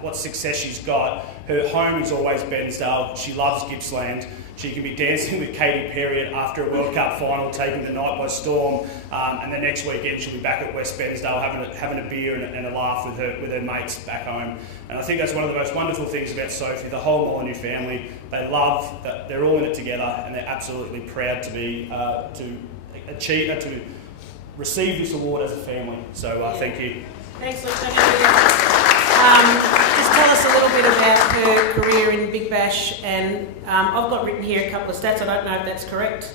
what success she's got, her home is always Bairnsdale. She loves Gippsland. She can be dancing with Katy Perry after a World Cup final, taking the night by storm, and the next weekend she'll be back at West Bairnsdale having a beer and a laugh with her mates back home. And I think that's one of the most wonderful things about Sophie. The whole Molyneux family, they love that they're all in it together, and they're absolutely proud to be to receive this award as a family. So thank you. Thanks, Luke. Just tell us a little bit about her career in Big Bash, and I've got written here a couple of stats. I don't know if that's correct.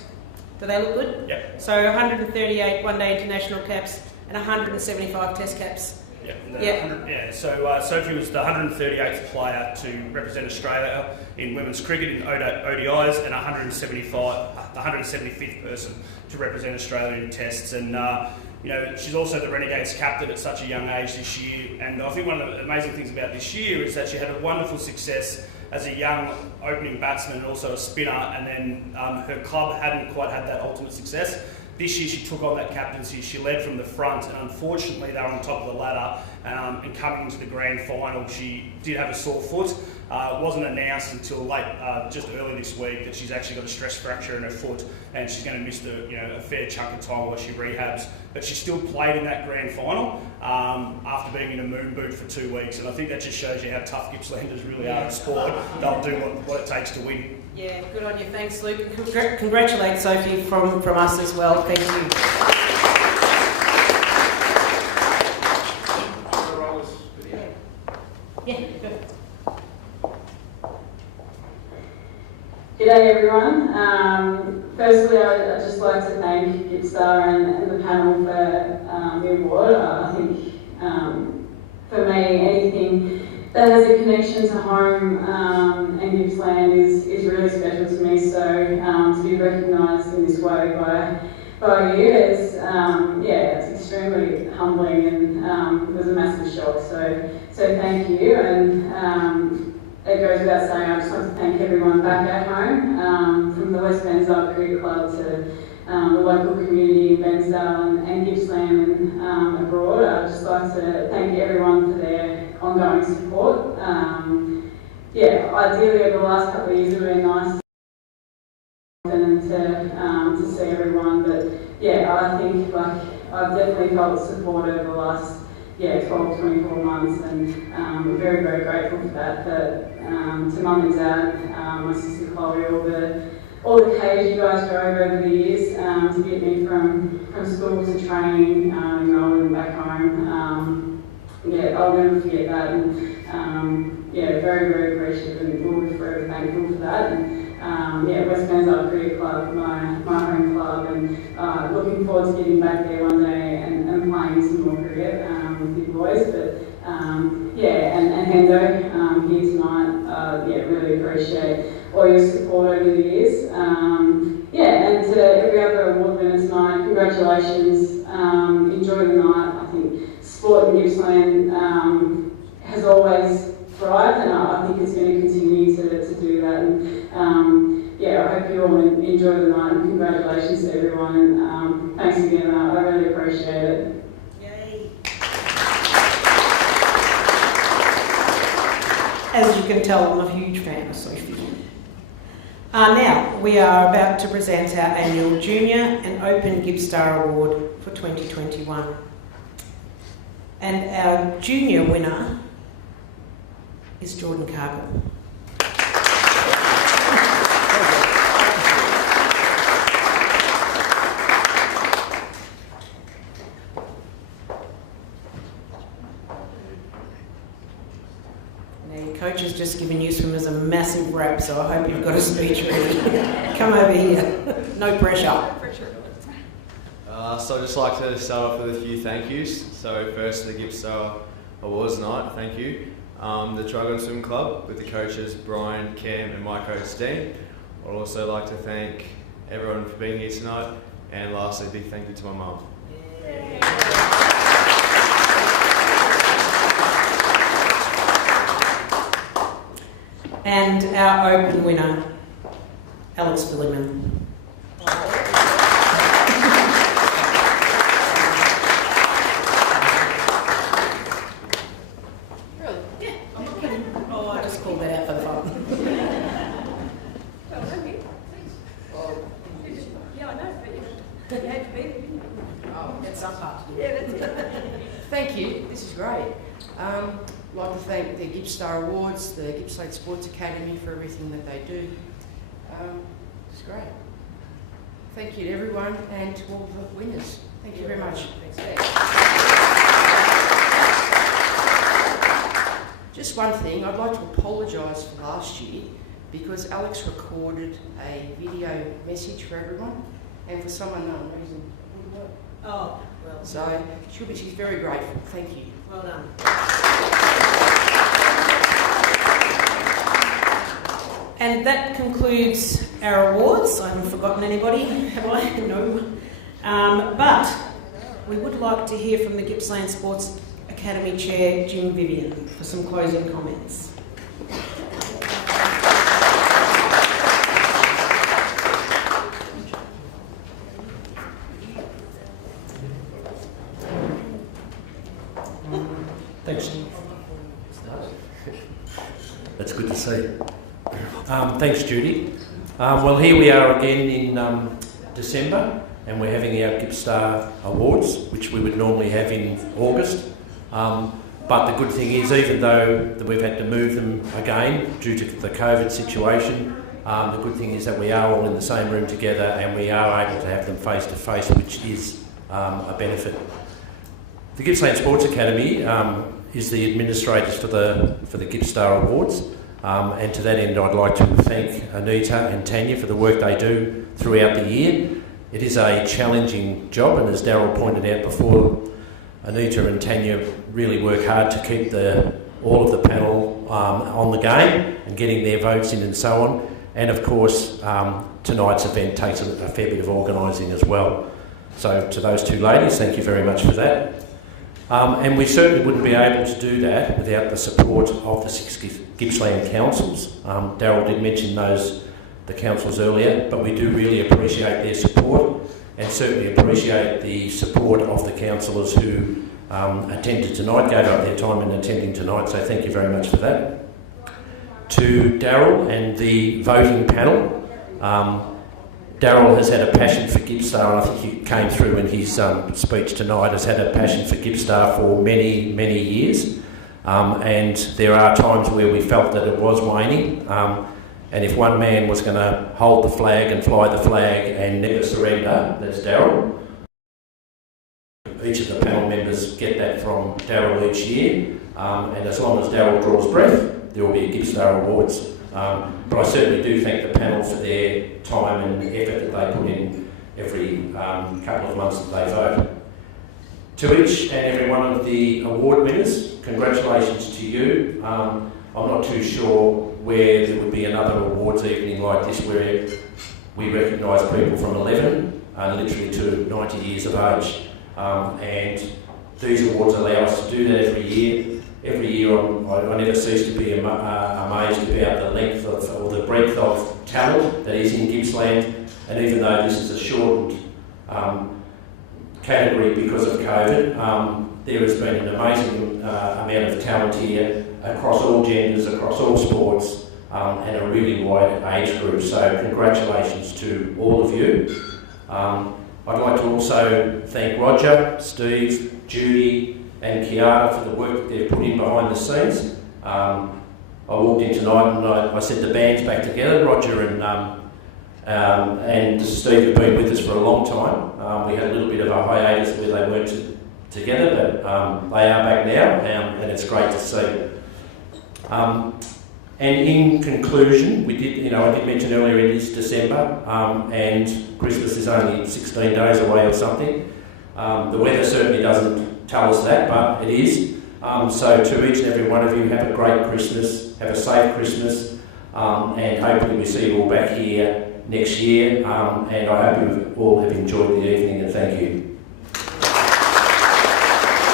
Do they look good? Yep. So 138 one-day international caps and 175 Test caps. So Sophie was the 138th player to represent Australia in women's cricket in ODIs, and 175th person to represent Australia in Tests. And she's also the Renegades captain at such a young age this year. And I think one of the amazing things about this year is that she had a wonderful success as a young opening batsman and also a spinner, and then her club hadn't quite had that ultimate success. This year she took on that captaincy, she led from the front, and unfortunately they were on top of the ladder, and coming into the grand final she did have a sore foot. It wasn't announced until late, just early this week, that she's actually got a stress fracture in her foot, and she's going to miss a fair chunk of time while she rehabs. But she still played in that grand final after being in a moon boot for 2 weeks, and I think that just shows you how tough Gippslanders really are at sport. They'll do what it takes to win. Yeah, good on you. Thanks, Luke. Congratulate Sophie from us as well. Thank you. Yeah, good. G'day everyone. Firstly, I'd just like to thank GippsStar and the panel for the award. I think for me, anything that has a connection to home and Gippsland is really special to me. So to be recognised in this way by you is it's extremely humbling and it was a massive shock. So thank you. And it goes without saying, I just want to thank everyone back at home, from the West Bensdale Cricket Club to the local community in Bensdale and Gippsland and abroad. I'd just like to thank everyone for their ongoing support. Ideally over the last couple of years it would have been nice to see everyone, but I think I've definitely felt support over the last 12, 24 months, and I'm very, very grateful for that. But to Mum and Dad, my sister Chloe, all the K's you guys drove over the years to get me from school to training in Melbourne and back home. I'll never forget that, and very, very appreciative, and we'll be forever thankful for that. And West Bensdale Cricket Club, my home club, and looking forward to getting back there one day and playing some more cricket with you boys. But and Hendo here tonight, really appreciate all your support over the years. And to every other award winner tonight, congratulations. Enjoy the night. I think sport in Gippsland has always thrived, and I think it's going to continue to do that. And I hope you all enjoy the night, and congratulations to everyone. And thanks again. I really appreciate it. As you can tell, I'm a huge fan of Sophie. Now, we are about to present our annual Junior and Open GippsStar Award for 2021. And our Junior winner is Jordan Cargill. Coach has just given you swimmers a massive rap, so I hope you've got a speech ready. Come over here. No pressure. So I'd just like to start off with a few thank yous. So first to the GippsStar Awards night, thank you. The Dragon Swim Club with the coaches Brian, Cam and my coach Dean. I'd also like to thank everyone for being here tonight, and lastly a big thank you to my mum. And our Open winner, Alex Billiman. I just called that out for the fun. You had to be. Oh, that's some part to do. Yeah, that's it. Thank you. This is great. I'd like to thank the GippsStar Awards, the Gippsland Sports Academy for everything that they do. It's great. Thank you to everyone and to all the winners. Thank you very much. Thanks. Just one thing, I'd like to apologise for last year because Alex recorded a video message for everyone, and for some unknown reason it wouldn't work. Oh, well. So she's very grateful. Thank you. Well done. And that concludes our awards. I haven't forgotten anybody, have I? No. But we would like to hear from the Gippsland Sports Academy Chair, Jim Vivian, for some closing comments. Thanks. That's good to see. Thanks, Judy. Well, here we are again in December, and we're having our GippsStar Awards, which we would normally have in August. But the good thing is, even though we've had to move them again due to the COVID situation, the good thing is that we are all in the same room together and we are able to have them face to face, which is a benefit. The Gippsland Sports Academy is the administrators for the GippsStar Awards. And to that end, I'd like to thank Anita and Tanya for the work they do throughout the year. It is a challenging job, and as Daryl pointed out before, Anita and Tanya really work hard to keep all of the panel on the game and getting their votes in and so on. And of course, tonight's event takes a fair bit of organising as well. So to those two ladies, thank you very much for that. And we certainly wouldn't be able to do that without the support of the 6 Gippsland councils. Daryl did mention the councils earlier, but we do really appreciate their support and certainly appreciate the support of the councillors who attended tonight, gave up their time in attending tonight, so thank you very much for that. To Daryl and the voting panel, Daryl has had a passion for Gippstar, and I think it came through in his speech tonight, has had a passion for Gippstar for many, many years. And there are times where we felt that it was waning. And if one man was going to hold the flag and fly the flag and never surrender, that's Daryl. Each of the panel members get that from Daryl each year. And as long as Daryl draws breath, there will be a Gippstar Awards. But I certainly do thank the panel for their time and effort that they put in every couple of months that they vote. To each and every one of the award winners, congratulations to you. I'm not too sure where there would be another awards evening like this where we recognise people from 11 literally to 90 years of age. And these awards allow us to do that every year. Every year I never cease to be amazed about the length of, or the breadth of talent that is in Gippsland. And even though this is a shortened category because of COVID, there has been an amazing amount of talent here across all genders, across all sports, and a really wide age group. So congratulations to all of you. I'd like to also thank Roger, Steve, Judy and Kiara for the work that they've put in behind the scenes. I walked in tonight and I said the band's back together. Roger and Steve have been with us for a long time. We had a little bit of a hiatus where they weren't together, but they are back now, and it's great to see. And in conclusion, we did, I did mention earlier it is December, and Christmas is only 16 days away or something. The weather certainly doesn't tell us that, but it is. So to each and every one of you, have a great Christmas, have a safe Christmas, and hopefully we see you all back here next year. And I hope you all have enjoyed the evening, and thank you.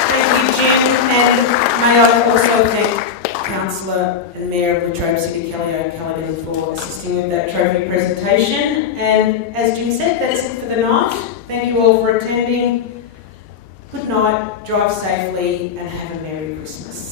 Thank you, Jim, and may I also thank Councillor and Mayor of Latrobe City, Kelly O'Callaghan, for assisting with that trophy presentation. And as Jim said, that's it for the night. Thank you all for attending. Good night, drive safely, and have a Merry Christmas.